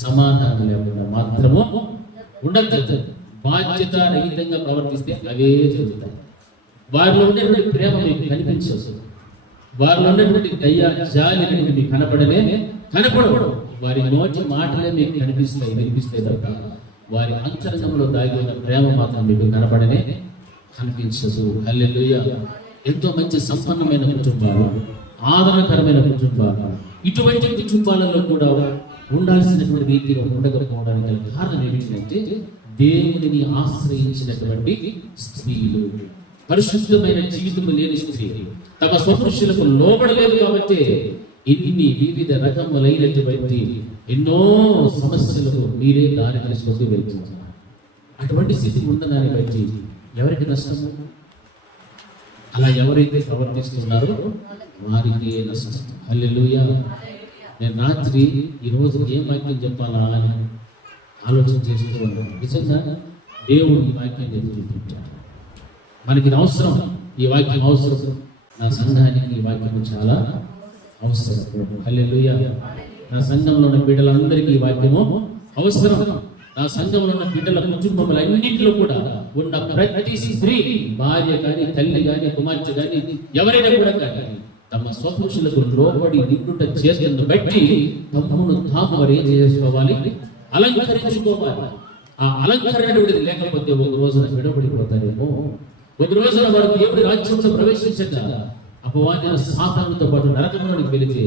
సమాధానం లేకుండా మాత్రము ఉండదు. బాధ్యత రహితంగా ప్రవర్తిస్తే అవే జరుగుతాయి. వారిలో ఉండేటువంటి ప్రేమ మీకు కనిపించదు, వారిలో ఉన్నటువంటి దయ జాలి మీకు కనపడవు. వారి నోటి మాటలే మీకు వినిపిస్తాయి తప్ప వారి అంతరంగంలో దాగి ఉన్న ప్రేమ మాత్రం మీకు కనిపించదు. హల్లెలూయా. ఎంతో మంచి సంపన్నమైన కుటుంబాలు, ఆదరణకరమైన కుటుంబాలు, ఇటువంటి కుటుంబాలలో కూడా ఉండాల్సినటువంటి రీతిలో ఉండకపోవడానికి గల కారణం ఏమిటంటే దేవునిని ఆశ్రయించినటువంటి స్త్రీలు, పరిశుద్ధమైన జీవితం లేని స్త్రీలు, తమ స్వపురుషులకు లోబడలేదు కాబట్టి ఇన్ని వివిధ రకములైనటువంటి ఎన్నో సమస్యలకు మీరే దారి తీసుకుంటూ వెళ్తున్నారు. అటువంటి స్థితి ఉన్నదాన్ని బట్టి ఎవరికి నష్టము? అలా ఎవరైతే ప్రవర్తిస్తున్నారో వారికి నష్టం. హల్లెలూయా. నేను రాత్రి ఈరోజు ఏం వాక్యం చెప్పాలా అని ఆలోచన చేస్తూ ఉన్నాను. నిజంగా దేవుడు ఈ వాక్యం చూపించాడు. మనకి అవసరం, ఈ వాక్యం అవసరం. నా సంఘానికి ఈ వాక్యం చాలా అవసరం. హల్లెలూయా. నా సంఘంలో ఉన్న బిడ్డలందరికీ ఈ వాక్యము అవసరం. నా సంఘంలో ఉన్న బిడ్డల కుటుంబములన్నింటిలో కూడా ఉన్న ప్రతి స్త్రీ, భార్య కానీ, తల్లి కానీ, కుమార్తె కానీ, ఎవరైనా కూడా కానీ తమ స్వపురుషులకు లోబడి నిండుట చేసేందుకు బట్టి తమను తాము వారు ఏం చేసుకోవాలి? అలంకరించుకోవాలి. ఆ అలంకరణ లేకపోతే ఒక రోజున విడబడిపోతారేమో. ఒక రోజున వారు దేవుడి రాజ్యంలో ప్రవేశించక అపవాదన సాతానుతో పాటు నరకంలోకి వెళితే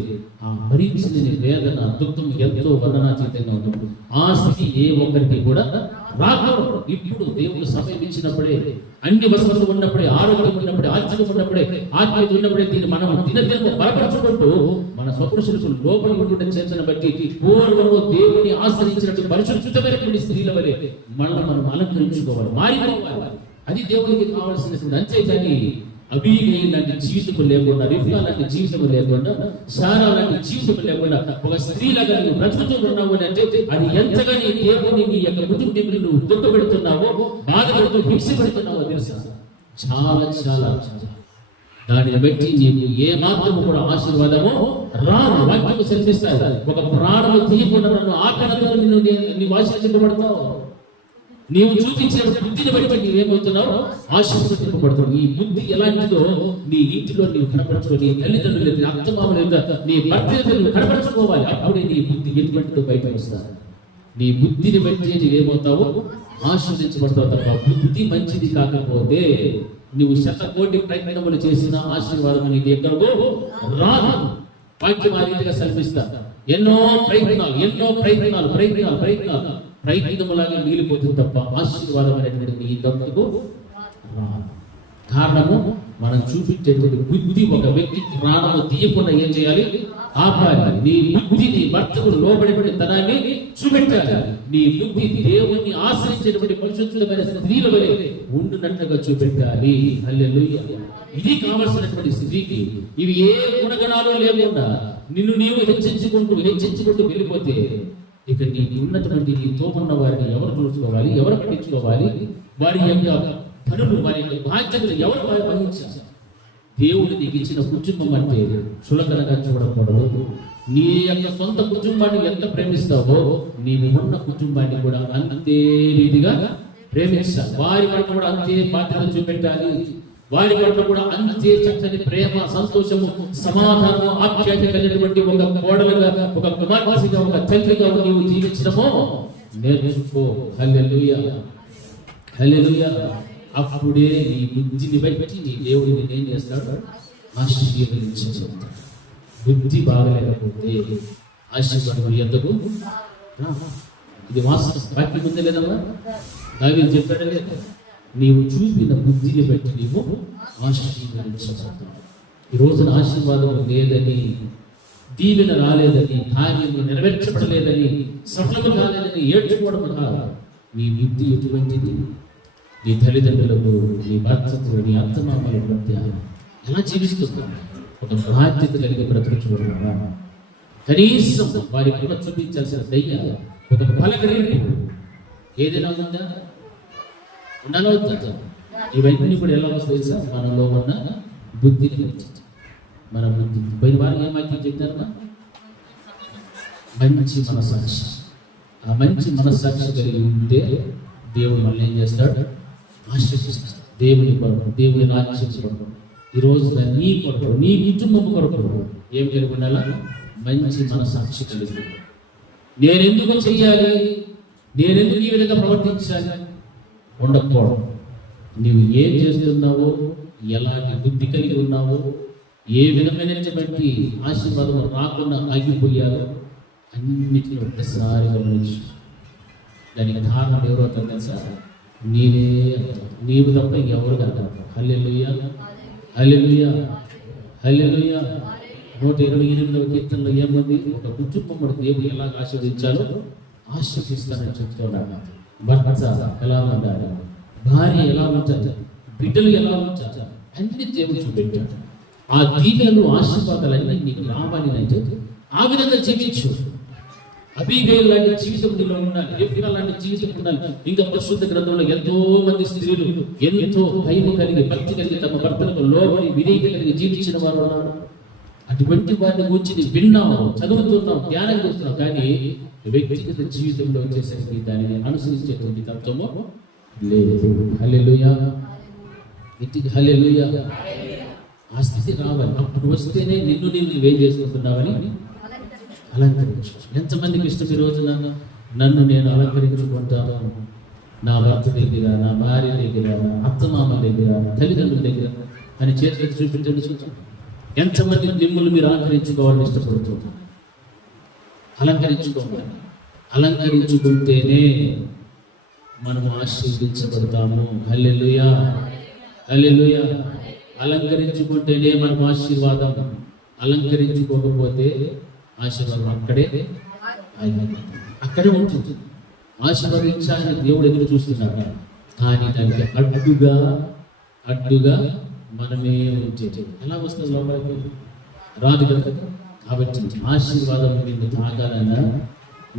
ఆ భరించలేని వేదన, దుఃఖం ఎంతో వర్ణనాతీతంగా ఉంటుంది. ఆ స్థితి ఏ ఒక్కరికి కూడా రాకూడదు. ఇప్పుడు దేవుడు సమయం ఇచ్చినప్పుడే, అన్ని వసతులు ఉన్నప్పుడే, ఆరోగ్యం ఉన్నప్పుడే, ఆశ్చర్యం ఉన్నప్పుడే, ఆత్మీయత ఉన్నప్పుడే దీన్ని మనం దినదిన బలపరచుకుంటూ మన స్వపురుషులకు లోపలి ఉండే చేతను బట్టి పూర్వము దేవుని ఆశ్రయించినట్టు పరిశుద్ధమైనటువంటి స్త్రీల వలె మనం అలంకరించుకోవాలి, మారిపోవాలి. అది దేవునికి కావాల్సినటువంటి. అంతేగాని అబీగయి లాంటి జీవితం లేకుండా, రిఫ్కా లాంటి జీవితం లేకుండా, సారా లాంటి జీవితం లేకుండా ఒక స్త్రీలాగా నువ్వు బ్రతుకుతూ ఉన్నావు అంటే అది ఎంతగా నీ దేవుని, నీ యొక్క కుటుంబీకులు నువ్వు దుఃఖ పెడుతున్నావో, బాధ పెడుతూ, హింస పెడుతున్నావో తెలుసా? చాలా చాలా చాలా. దానిని బట్టి నీకు ఏ మాత్రము కూడా ఆశీర్వాదము రాదు. వాక్యం సెలవిస్తాయి, ఒక ప్రాణము తీయకుండా నన్ను ఆకలితో నీవు ఆశీర్వదించబడతావు. నీవు చూపించిన బుద్ధిని బట్టి నీవేమవుతున్నావు? ఆశీర్వదింపబడుతున్నావు. ఈ బుద్ధి ఎలాంటిదో నీ ఇంటిలో నీవు కనపరచుకో, నీ తల్లిదండ్రులు, నీ అత్తమామలు, నీ భర్తలు కనపరచుకోవాలి. అప్పుడే నీ బుద్ధి ఎటువంటి బయటకు వస్తారు. నీ బుద్ధిని బట్టి నీవేమవుతావు? ఆశీర్వదించబడతావు. తప్ప బుద్ధి మంచిది కాకపోతే నువ్వు 100 కోటి ప్రయత్నములు చేసిన ఆశీర్వాదం నీకు ఎక్కడికో రాదు. వాక్యం ఆ రీతిగా సెలవిస్తా. ఎన్నో ప్రయత్నములాగా మిగిలిపోతుంది తప్ప ఆశీర్వాదం అనేటువంటి ఈ దత్తకు రాదు. కారణము మనం చూపించేటువంటి బుద్ధి. ఒక వ్యక్తి ప్రాణము తీయకుండా ఏం చేయాలి? ఆపాలి. నీ బుద్ధి నీ భర్తకు లోబడిన తనాన్ని చూపెట్టాలి. నీ బుద్ధి దేవుణ్ణి ఆశ్రయించేటువంటి పరిశుద్ధమైన స్త్రీల వలె ఉండునట్లుగా చూపెట్టాలి. హల్లెలూయా. ఇది కావలసినటువంటి స్త్రీకి. ఇవి ఏ గుణగణాలు లేకుండా నిన్ను నీవు హెచ్చించుకుంటూ వెళ్ళిపోతే ఇక నీ ఉన్నటువంటి నీతో ఉన్న వారిని ఎవరు చూసుకోవాలి? ఎవరు పట్టించుకోవాలి? వారి యొక్క పనులు, వారి యొక్క బాధ్యతలు ఎవరు వహించాలి? దేవుడు నీకు ఇచ్చిన కుటుంబం అంటే చులకనగా చూడకూడదు. నీ యొక్క సొంత కుటుంబాన్ని ఎంత ప్రేమిస్తావో నీవు ఉన్న కుటుంబాన్ని కూడా అంతే రీతిగా ప్రేమించాలి. వారి పట్ల కూడా అంతే బాధ్యత చూపెట్టాలి. వారి పట్ల కూడా అంతే చక్కని ప్రేమ, సంతోషము, సమాధానము, ఆప్యాయత కలిగినటువంటి ఒక కోడలుగా, ఒక కుమార్తెగా, ఒక తండ్రిగా నీవు జీవించడమో నేర్చుకో. హల్లెలూయా, హల్లెలూయా. అప్పుడే నీ బుద్ధిని బట్టి నీ దేవుడిని ఏం చేస్తాడు? ఆశీర్వదించాడు. బుద్ధి బాగలేకపోతే ఆశీర్వాదం ఎందుకు? ఇది వాస్తవం. వాక్యం ఉంది లేదమ్మా? దావీదు చెప్పాడు లేదా? నీవు చూపిన బుద్ధిని బట్టి నీవు ఆశీర్వదించబడతావు. ఈ రోజున ఆశీర్వాదం లేదని, దీవెన రాలేదని, కార్యము నెరవేర్చబడలేదని, సఫలము కాలేదని ఏడ్చుకోవడం కాదు. నీ బుద్ధి ఎటువంటిది? నీ తల్లిదండ్రులకు, నీ భర్తకు, నీ అత్తమామల మధ్య ఎలా జీవిస్తున్నా? ఒక బాధ్యత కలిగి బ్రతుకుతున్నావా? కనీసం వారి కూడా చూపించాల్సిన దయ్య, ఒక పలకరింపు ఏదైనా ఉందా? ఉండాలో వద్దా? ఇవన్నీ కూడా ఎలా వస్తాయి తెలుసా? మనలో ఉన్న బుద్ధిని బట్టి. మన బుద్ధి పోయిన వారు ఏం వాక్యం చెప్తారమ్మా? మంచి మనసాక్షి. ఆ మంచి మనసాక్షి కలిగి ఉంటే దేవుడు మళ్ళీ ఏం చేస్తాడు? ఆశీర్వదిస్తాడు. దేవుని కొరకు, దేవుని రాజ్యం కొరకు, ఈరోజు నీ కొరకు, నీ కుటుంబం కొరకు ఏం కలిగి ఉండాలా? మంచి మనసాక్షి కలిగి ఉండాలి. నేనెందుకు చెయ్యాలి, నేనెందుకు ఈ విధంగా ప్రవర్తించాలి ఉండకపోవడం. నీవు ఏం చేస్తున్నావో, ఎలాంటి బుద్ధి కలిగి ఉన్నావో, ఏ విధమైనటువంటి ఆశీర్వాదం రాకుండా ఆగిపోయాలో అన్నిటిని ఒక్కసారి గమనించు. దానికి కారణం ఎవరో తెలుసా? నీవే. నీవు తప్ప ఇంకెవరు కదా. హల్లెలూయా, హల్లెలూయా, హల్లెలూయా. 128వ కీర్తనలో ఏముంది? ఒక కుటుంబం దేవుడు ఎలా ఆశీర్వదించాలో ఆశీర్వదిస్తానని చెప్తున్నాడు. భర్త ఎలా ఉండాలి, భార్య ఎలా ఉంచాలి, బిడ్డలు ఎలా ఉంచాలి, అన్ని దేవుడు చూపెట్టాడు. ఆ దీవెనలు ఆశీర్వాదాలన్నీ నీకు రావాలి అంటే ఆ విధంగా జీవించు. అబీగైల్ లాంటి జీవితం నీలో ఉండాలి, రెబ్కా లాంటి జీవితం ఉండాలి. ఇంకా పరిశుద్ధ గ్రంథంలో ఎంతో మంది స్త్రీలు ఎంతో భయం కలిగి, భక్తి కలిగి, తమ భర్తలకు లోబడి విధేయత కలిగి జీవించిన వారు ఉన్నారు. అటువంటి వారిని గురించి విన్నాము, చదువుతున్నాం, ధ్యానం చేస్తున్నాం, కానీ వ్యక్తిగత జీవితంలో వచ్చేసరికి దానిని అనుసరించేటువంటి తత్వము లేదు. హల్లెలూయా, హల్లెలూయా. ఆ స్థితి రావాలి. అప్పుడు వస్తేనే నిన్ను నువ్వేం చేసుకుంటున్నావని అలంకరించు. ఎంతమందికి ఇష్టం ఈ రోజున నన్ను నేను అలంకరించుకుంటాను, నా భర్త దగ్గర, నా భార్య దగ్గర, నా అత్తమామ దగ్గర, తల్లిదండ్రుల దగ్గర అని చేతులు చూపించండి. చూద్దాం ఎంతమంది మిమ్మల్ని మీరు అలంకరించుకోవాలని ఇష్టపడుతుంది. అలంకరించుకోవాలి. అలంకరించుకుంటేనే మనము ఆశీర్వదించబడతాము. హల్లెలూయా, హల్లెలూయా. అలంకరించుకుంటేనే మనకు ఆశీర్వాదం. అలంకరించుకోకపోతే ఆశీర్వాదం అక్కడే ఉంటుంది. ఆశీర్వదించాలని దేవుడు ఎదురు చూస్తున్నాడు, కానీ దానికి అడ్డుగా మనమే ఉంటే ఎలా వస్తుంది? లోపలికి రాదు కదా. కాబట్టి ఆశీర్వాదం నిన్ను తాగాలన్నా,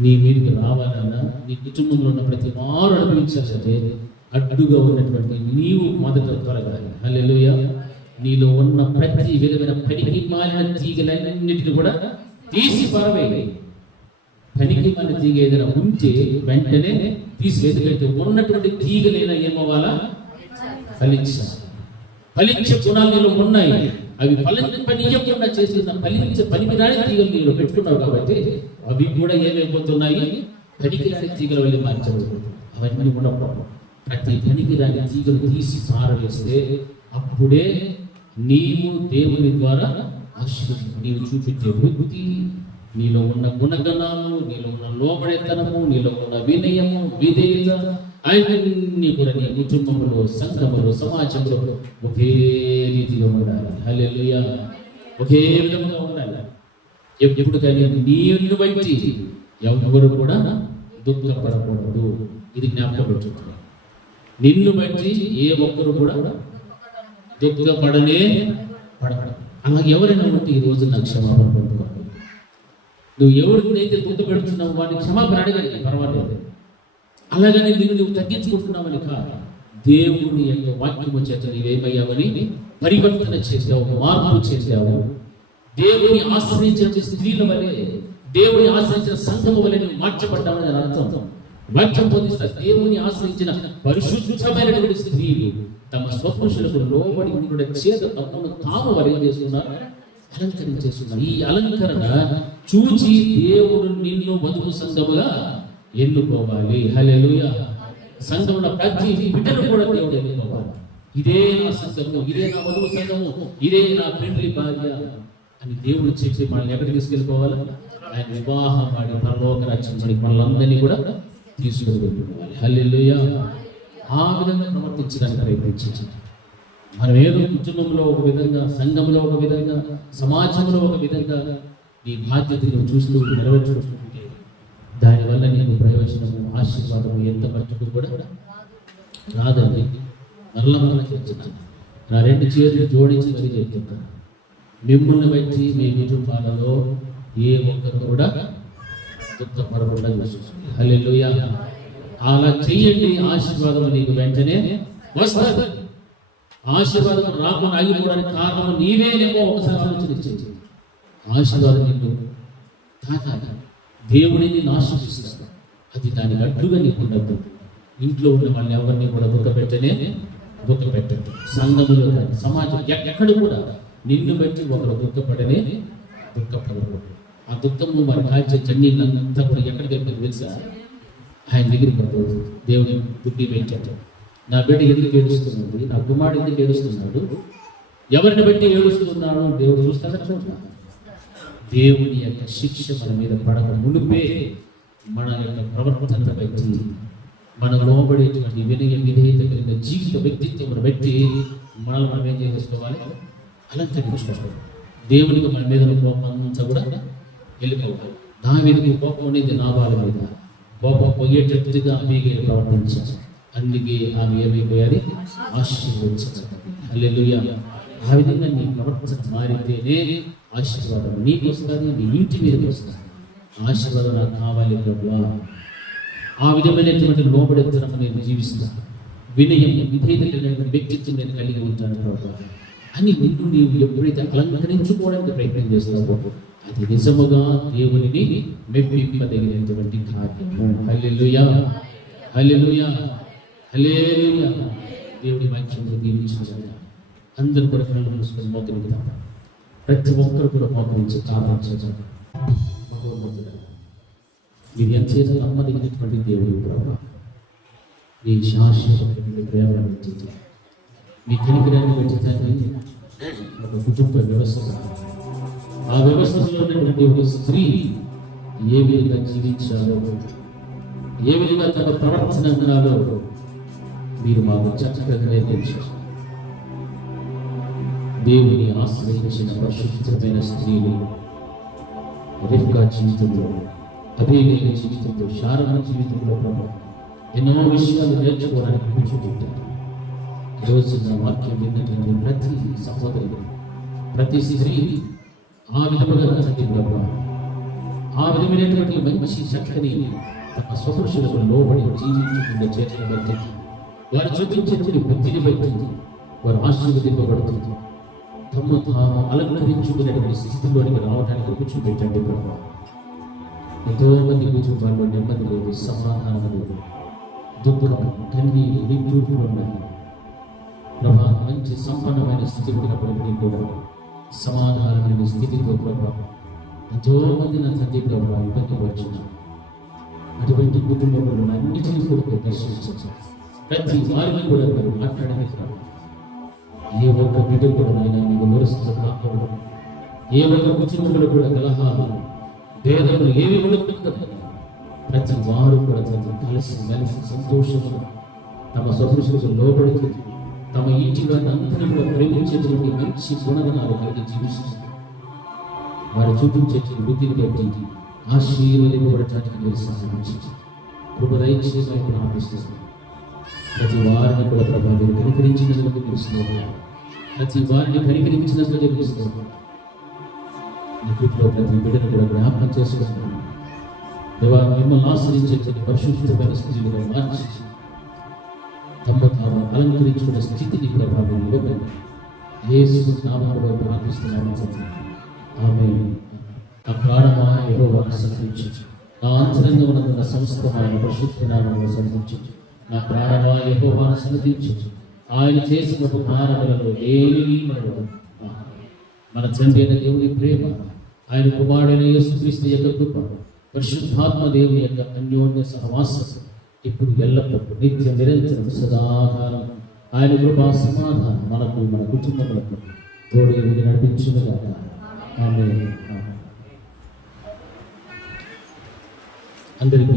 నీ మీదకి రావాలన్నా, నీ కుటుంబంలో ఉన్న ప్రతి వారు అనుభవించాలంటే అడ్డుగా ఉన్నటువంటి నీవు మొదట తొలగాలి. హల్లెలూయా. నీలో ఉన్న ప్రతి విధమైన పనికి మాలిన తీగలన్నింటినీ కూడా తీసి పారవేయాలి. పనికి మాలిన తీగ ఏదైనా ఉంటే వెంటనే తీసివేసి, ఉన్నటువంటి తీగలైనా ఏమవ్వాలా? ఫలించాలి. ఫలించే గుణాలు నీలో ఉన్నాయి. అవి పనియకుండా చేస్తున్న పనికిరాని తీగలు నీలో పెట్టుకున్నావు కాబట్టి అవి కూడా ఏమైపోతున్నాయి? పనికిరాని తీగల వల్ల మార్చబడుతుంది. అవన్నీ ఉండకూడదు. ప్రతి పనికిరాని తీగలు తీసి పారవేస్తే అప్పుడే నీవు దేవుని ద్వారా నీవు చూపించే వృత్తి, నీలో ఉన్న గుణగణాలు, నీలో ఉన్న లోబడేతనము, నీలో ఉన్న వినయము, విధేయత అన్ని కూడా నీ కుటుంబంలో, సంఘములో, సమాజంలో ఒకే రీతిలో ఉండాలి. హల్లెలూయా. ఒకే విధంగా ఉండాలి. ఎప్పుడు కానీ నీళ్ళు బట్టి ఎవరు కూడా దుఃఖపడకూడదు. ఇది జ్ఞాపకం పెట్టుకోవాలి. నిన్ను బట్టి ఏ ఒక్కరు కూడా దుఃఖపడనే పడకూడదు. అలా ఎవరైనా ఉంటే ఈ రోజు నాకు క్షమాపణ పొందుకోవాలి. నువ్వు ఎవరినైతే దుఃఖపెడుతున్నావు వాడిని క్షమాపణ అడగాలి, పర్వాలేదు. అలాగని నువ్వు తగ్గించుకుంటున్నావని కాదు. దేవుని యొక్క వాక్యము చేత నీవేమయ్యావని పరివర్తన చేసావు, మార్పు చేసావు. దేవుని ఆశ్రయించిన స్త్రీల వలె, దేవుని ఆశ్రయించిన సంఘము వలె నువ్వు మార్చబడ్డావని అర్థం. వాక్యం పొందిస్తారు. దేవుని ఆశ్రయించిన పరిశుద్ధమైనటువంటి స్త్రీలు తమ స్వపురుషులకు లోబడి ఉండే చేత తమను తాము వలె చేస్తున్నారు, అలంకరించేస్తున్నారు. ఈ అలంకరణ చూచి దేవుడు నిన్ను వధువు సంఘముగా ఎన్నుకోవాలి. హల్లెలూయా. సంఘమున ప్రతి బిడ్డను కూడా దేవుడు ఎన్నుకోవాలి. ఇదే నా సంఘము, ఇదే నా వధువు సంఘము, ఇదే నా పెండ్లి భార్య అని దేవుడు చెప్పి మనల్ని ఎక్కడికి తీసుకెళ్ళిపోవాలి? ఆయన వివాహం ఆడి పరలోక రాజ్యం మనల్ని కూడా తీసుకుని వెళ్ళిపోవాలి. హల్లెలూయా. ఆ విధంగా ప్రవర్తించడానికి ప్రయత్నించండి. మనం ఏదో కుటుంబంలో ఒక విధంగా, సంఘంలో ఒక విధంగా, సమాజంలో ఒక విధంగా నీ బాధ్యతను చూస్తూ నెరవేర్చుకుంటే దానివల్ల నీకు ప్రయోజనము, ఆశీర్వాదము ఎంత మట్టుకు కూడా రాదండి. మరలా చెప్తున్నాను, నా 2 చేతులు జోడించి మరీ చెప్తున్నాను, మిమ్మల్ని బట్టి మీ కుటుంబాలలో ఏ ఒక్కరు కూడా దుఃఖపడకుండా చూసుకోండి. హల్లెలూయా. అలా చెయ్యండి. ఆశీర్వాదం నీకు వెంటనే వస్తుంది. ఆశీర్వాదం రాకుండా ఆగిపోవడానికి కారణం నీవేనేమో ఒకసారి ఆలోచించండి. ఆశీర్వాదం నీకు కాక దేవుడిని ఆశీర్వదిస్తాడు. అది దానికి అడ్డుగా నీకు ఉండదు. ఇంట్లో ఉన్న వాళ్ళని ఎవరిని కూడా దుఃఖ పెట్టద్దు. సంఘములో కానీ సమాజం ఎక్కడ కూడా నిన్ను బట్టి ఒకరు దుఃఖపడరు. ఆ దుఃఖము మరి కాల్చే జన్నీళ్ళంతా కూడా ఎక్కడికి వెళ్తారు తెలుసా? ఆయన దగ్గరికి పడుతుంది. దేవుని బుద్ధి పెంచాడు. నా బిడ్డ ఎందుకు ఏడుస్తున్నాడు, నా కుమారుడు ఎందుకు ఏడుస్తున్నాడు, ఎవరిని బట్టి ఏడుస్తున్నాడు దేవుడు చూస్తాడా? చూడాలి. దేవుని యొక్క శిక్ష మన మీద పడక మునిపే మన యొక్క ప్రవర్తన బట్టి, మన లోబడేటువంటి వినయ విధేయత కలిగిన జీవిత వ్యక్తిత్వం బట్టి మనల్ని మనం ఏం చేసుకోవాలి? అలంకరించుకోవాలి. దేవునికి మన మీద కోపం అంతా కూడా వెళ్ళిపోవాలి. దావీదుకి కోపం అనేది నాబాల మీద, కోపం పోయేటట్టుగా ఆమె ప్రవర్తించాలి. అందుకే ఆమె ఏమైపోయాలి? ఆశీర్వదించబడింది. హల్లెలూయా. ఆ విధంగా నీ ప్రవర్తన మారితేనే ఆశీర్వాదం నీకు వస్తుంది, నీ ఇంటి మీదకి వస్తుంది. ఆశీర్వాదం నాకు కావాలి ప్రభువా. ఆ విధమైనటువంటి లోబడెత్తనం నేను జీవిస్తాను, వినయం విధేయత కలిగినటువంటి వ్యక్తిత్వం నేను కలిగి ఉంటాను ప్రభువా అని నిన్ను నీవు ఎప్పుడైతే అలంకరించుకోవడానికి ప్రయత్నం చేస్తావో అది నిజముగా దేవునిని మెప్పింపదగినటువంటి కార్యము. హల్లెలూయా, హల్లెలూయా, హల్లెలూయా. దేవుడి వాక్యంలో దీవించిన అందరూ కూడా కళ్ళు మూసుకొని మోకరిద్దాం. ప్రతి ఒక్కరు కూడా మోకరించి ప్రార్థించారు. మీరు ఎంతసేపు నమ్మదగినటువంటి దేవుడు ప్రభావ, మీ శాశ్వతమైన ప్రేమను పెంచుతుంది, మీ కనికరాన్ని పెంచుతాన్ని ఒక కుటుంబ వ్యవస్థ, ఆ వ్యవస్థలో ఉన్నటువంటి ఒక స్త్రీ ఏ విధంగా జీవించాలో, ఏ విధంగా తన ప్రవర్తన ఉండాలో మీరు మాకు చక్కగా నేర్పించారు. దేవుని ఆశ్రయించిన పరిశుద్ధమైన స్త్రీలు రిబ్కా జీవితంలో, అబీగయీలు జీవితంలో, శారమ జీవితంలో ఎన్నో విషయాలు నేర్చుకోవడానికి కూర్చుంటారు. ఈరోజు నా వాక్యం విన్నటువంటి ప్రతి సహోదరుడు, ప్రతి స్త్రీ ఆ విధముగా ఆ విధమైనటువంటి మంచి చక్కని తమ స్వపురుషులకు లోబడి జీవించకుండా చేసిన బట్టి, వారు చూపించేటువంటి బుద్ధిని బట్టి వారు ఆశీర్వదింపబడుతుంది. తమ తాము అలంకరించుకునేటువంటి స్థితిలోనికి రావడానికి కూర్చోబెట్టండి ప్రభావ. ఎంతో మంది కుటుంబాల్లో నెమ్మది లేదు, సమాధానం లేదు, దుఃఖం, కన్నీరు, నిట్టూర్పులు ఉన్నాయి ప్రభా. మంచి సంపన్నమైన స్థితి ఉన్నప్పటికీ కూడా సమాధానమైన స్థితితో ప్రభా ఎంతో మంది నా తండ్రి ప్రభావ ఇబ్బంది పడుతున్నారు. అటువంటి కుటుంబంలో అన్నిటినీ కూడా దర్శించారు. ప్రతి వారిని కూడా మీరు మాట్లాడమే కాదు. ఏ ఒక్క బిడ్డ కూడా ఆయన మీకు విమర్శలు కాకూడదు. ఏ ఒక్క కుటుంబంలో కూడా కలహాలు, భేదములు ఏవి ఉండకూడదు. ప్రతి వారు కూడా కలిసి మెలిసి సంతోషంగా తమ స్వపురుషులకు లోబడుతుంది. తమ ఇంటి వారిని అందరినీ కూడా ప్రేమించేటువంటి మంచి గుణగణాలు కలిగి జీవిస్తుంది. వారు చూపించేటువంటి బుద్ధిని బట్టి ఆశీర్వదింపబడటానికి మీరు సహాయించి కృపదయచేసి ప్రార్థిస్తున్నాను. ప్రతి వారిని కూడా ప్రభావం కనికరించినందుకు తెలుస్తున్నాను. ప్రతి వారిని కనికరించినందుకు తెలుస్తున్నాను. నీ కృపలో ప్రతి బిడ్డను కూడా జ్ఞాపకం చేసుకుంటున్నాను. దేవా, మిమ్మల్ని ఆశ్రయించేటువంటి పరిశుద్ధమైన స్థితిగా మార్చి తమ తాము అలంకరించుకునే స్థితిని ప్రభావం ఇవ్వగలరు. యేసు నామములో ప్రార్థిస్తున్నాను. ఆమేన్. నా ప్రాణమా యెహోవాను స్తుతించు, నా అంతరంగమున ఉన్న సమస్తమైన పరిశుద్ధ నామమును స్తుతించు. నా ప్రాణమా యెహోవాను స్తుతించు, ఆయన చేసిన ఉపకారములలో ఏమీ మరువకు. మన తండ్రి అయిన దేవుని ప్రేమ, ఆయన కుమారుడైన యేసుక్రీస్తు యొక్క కృప, పరిశుద్ధాత్మ దేవుని యొక్క అన్యోన్య సహవాసం ఇప్పుడు ఎల్లప్పుడూ నిత్య నిరంతరం సదాకాలం ఆయన కృపా సమాధానం మనకు, మన కుటుంబములకు తోడు నడిపించునుగాక. ఆమేన్. అందరికీ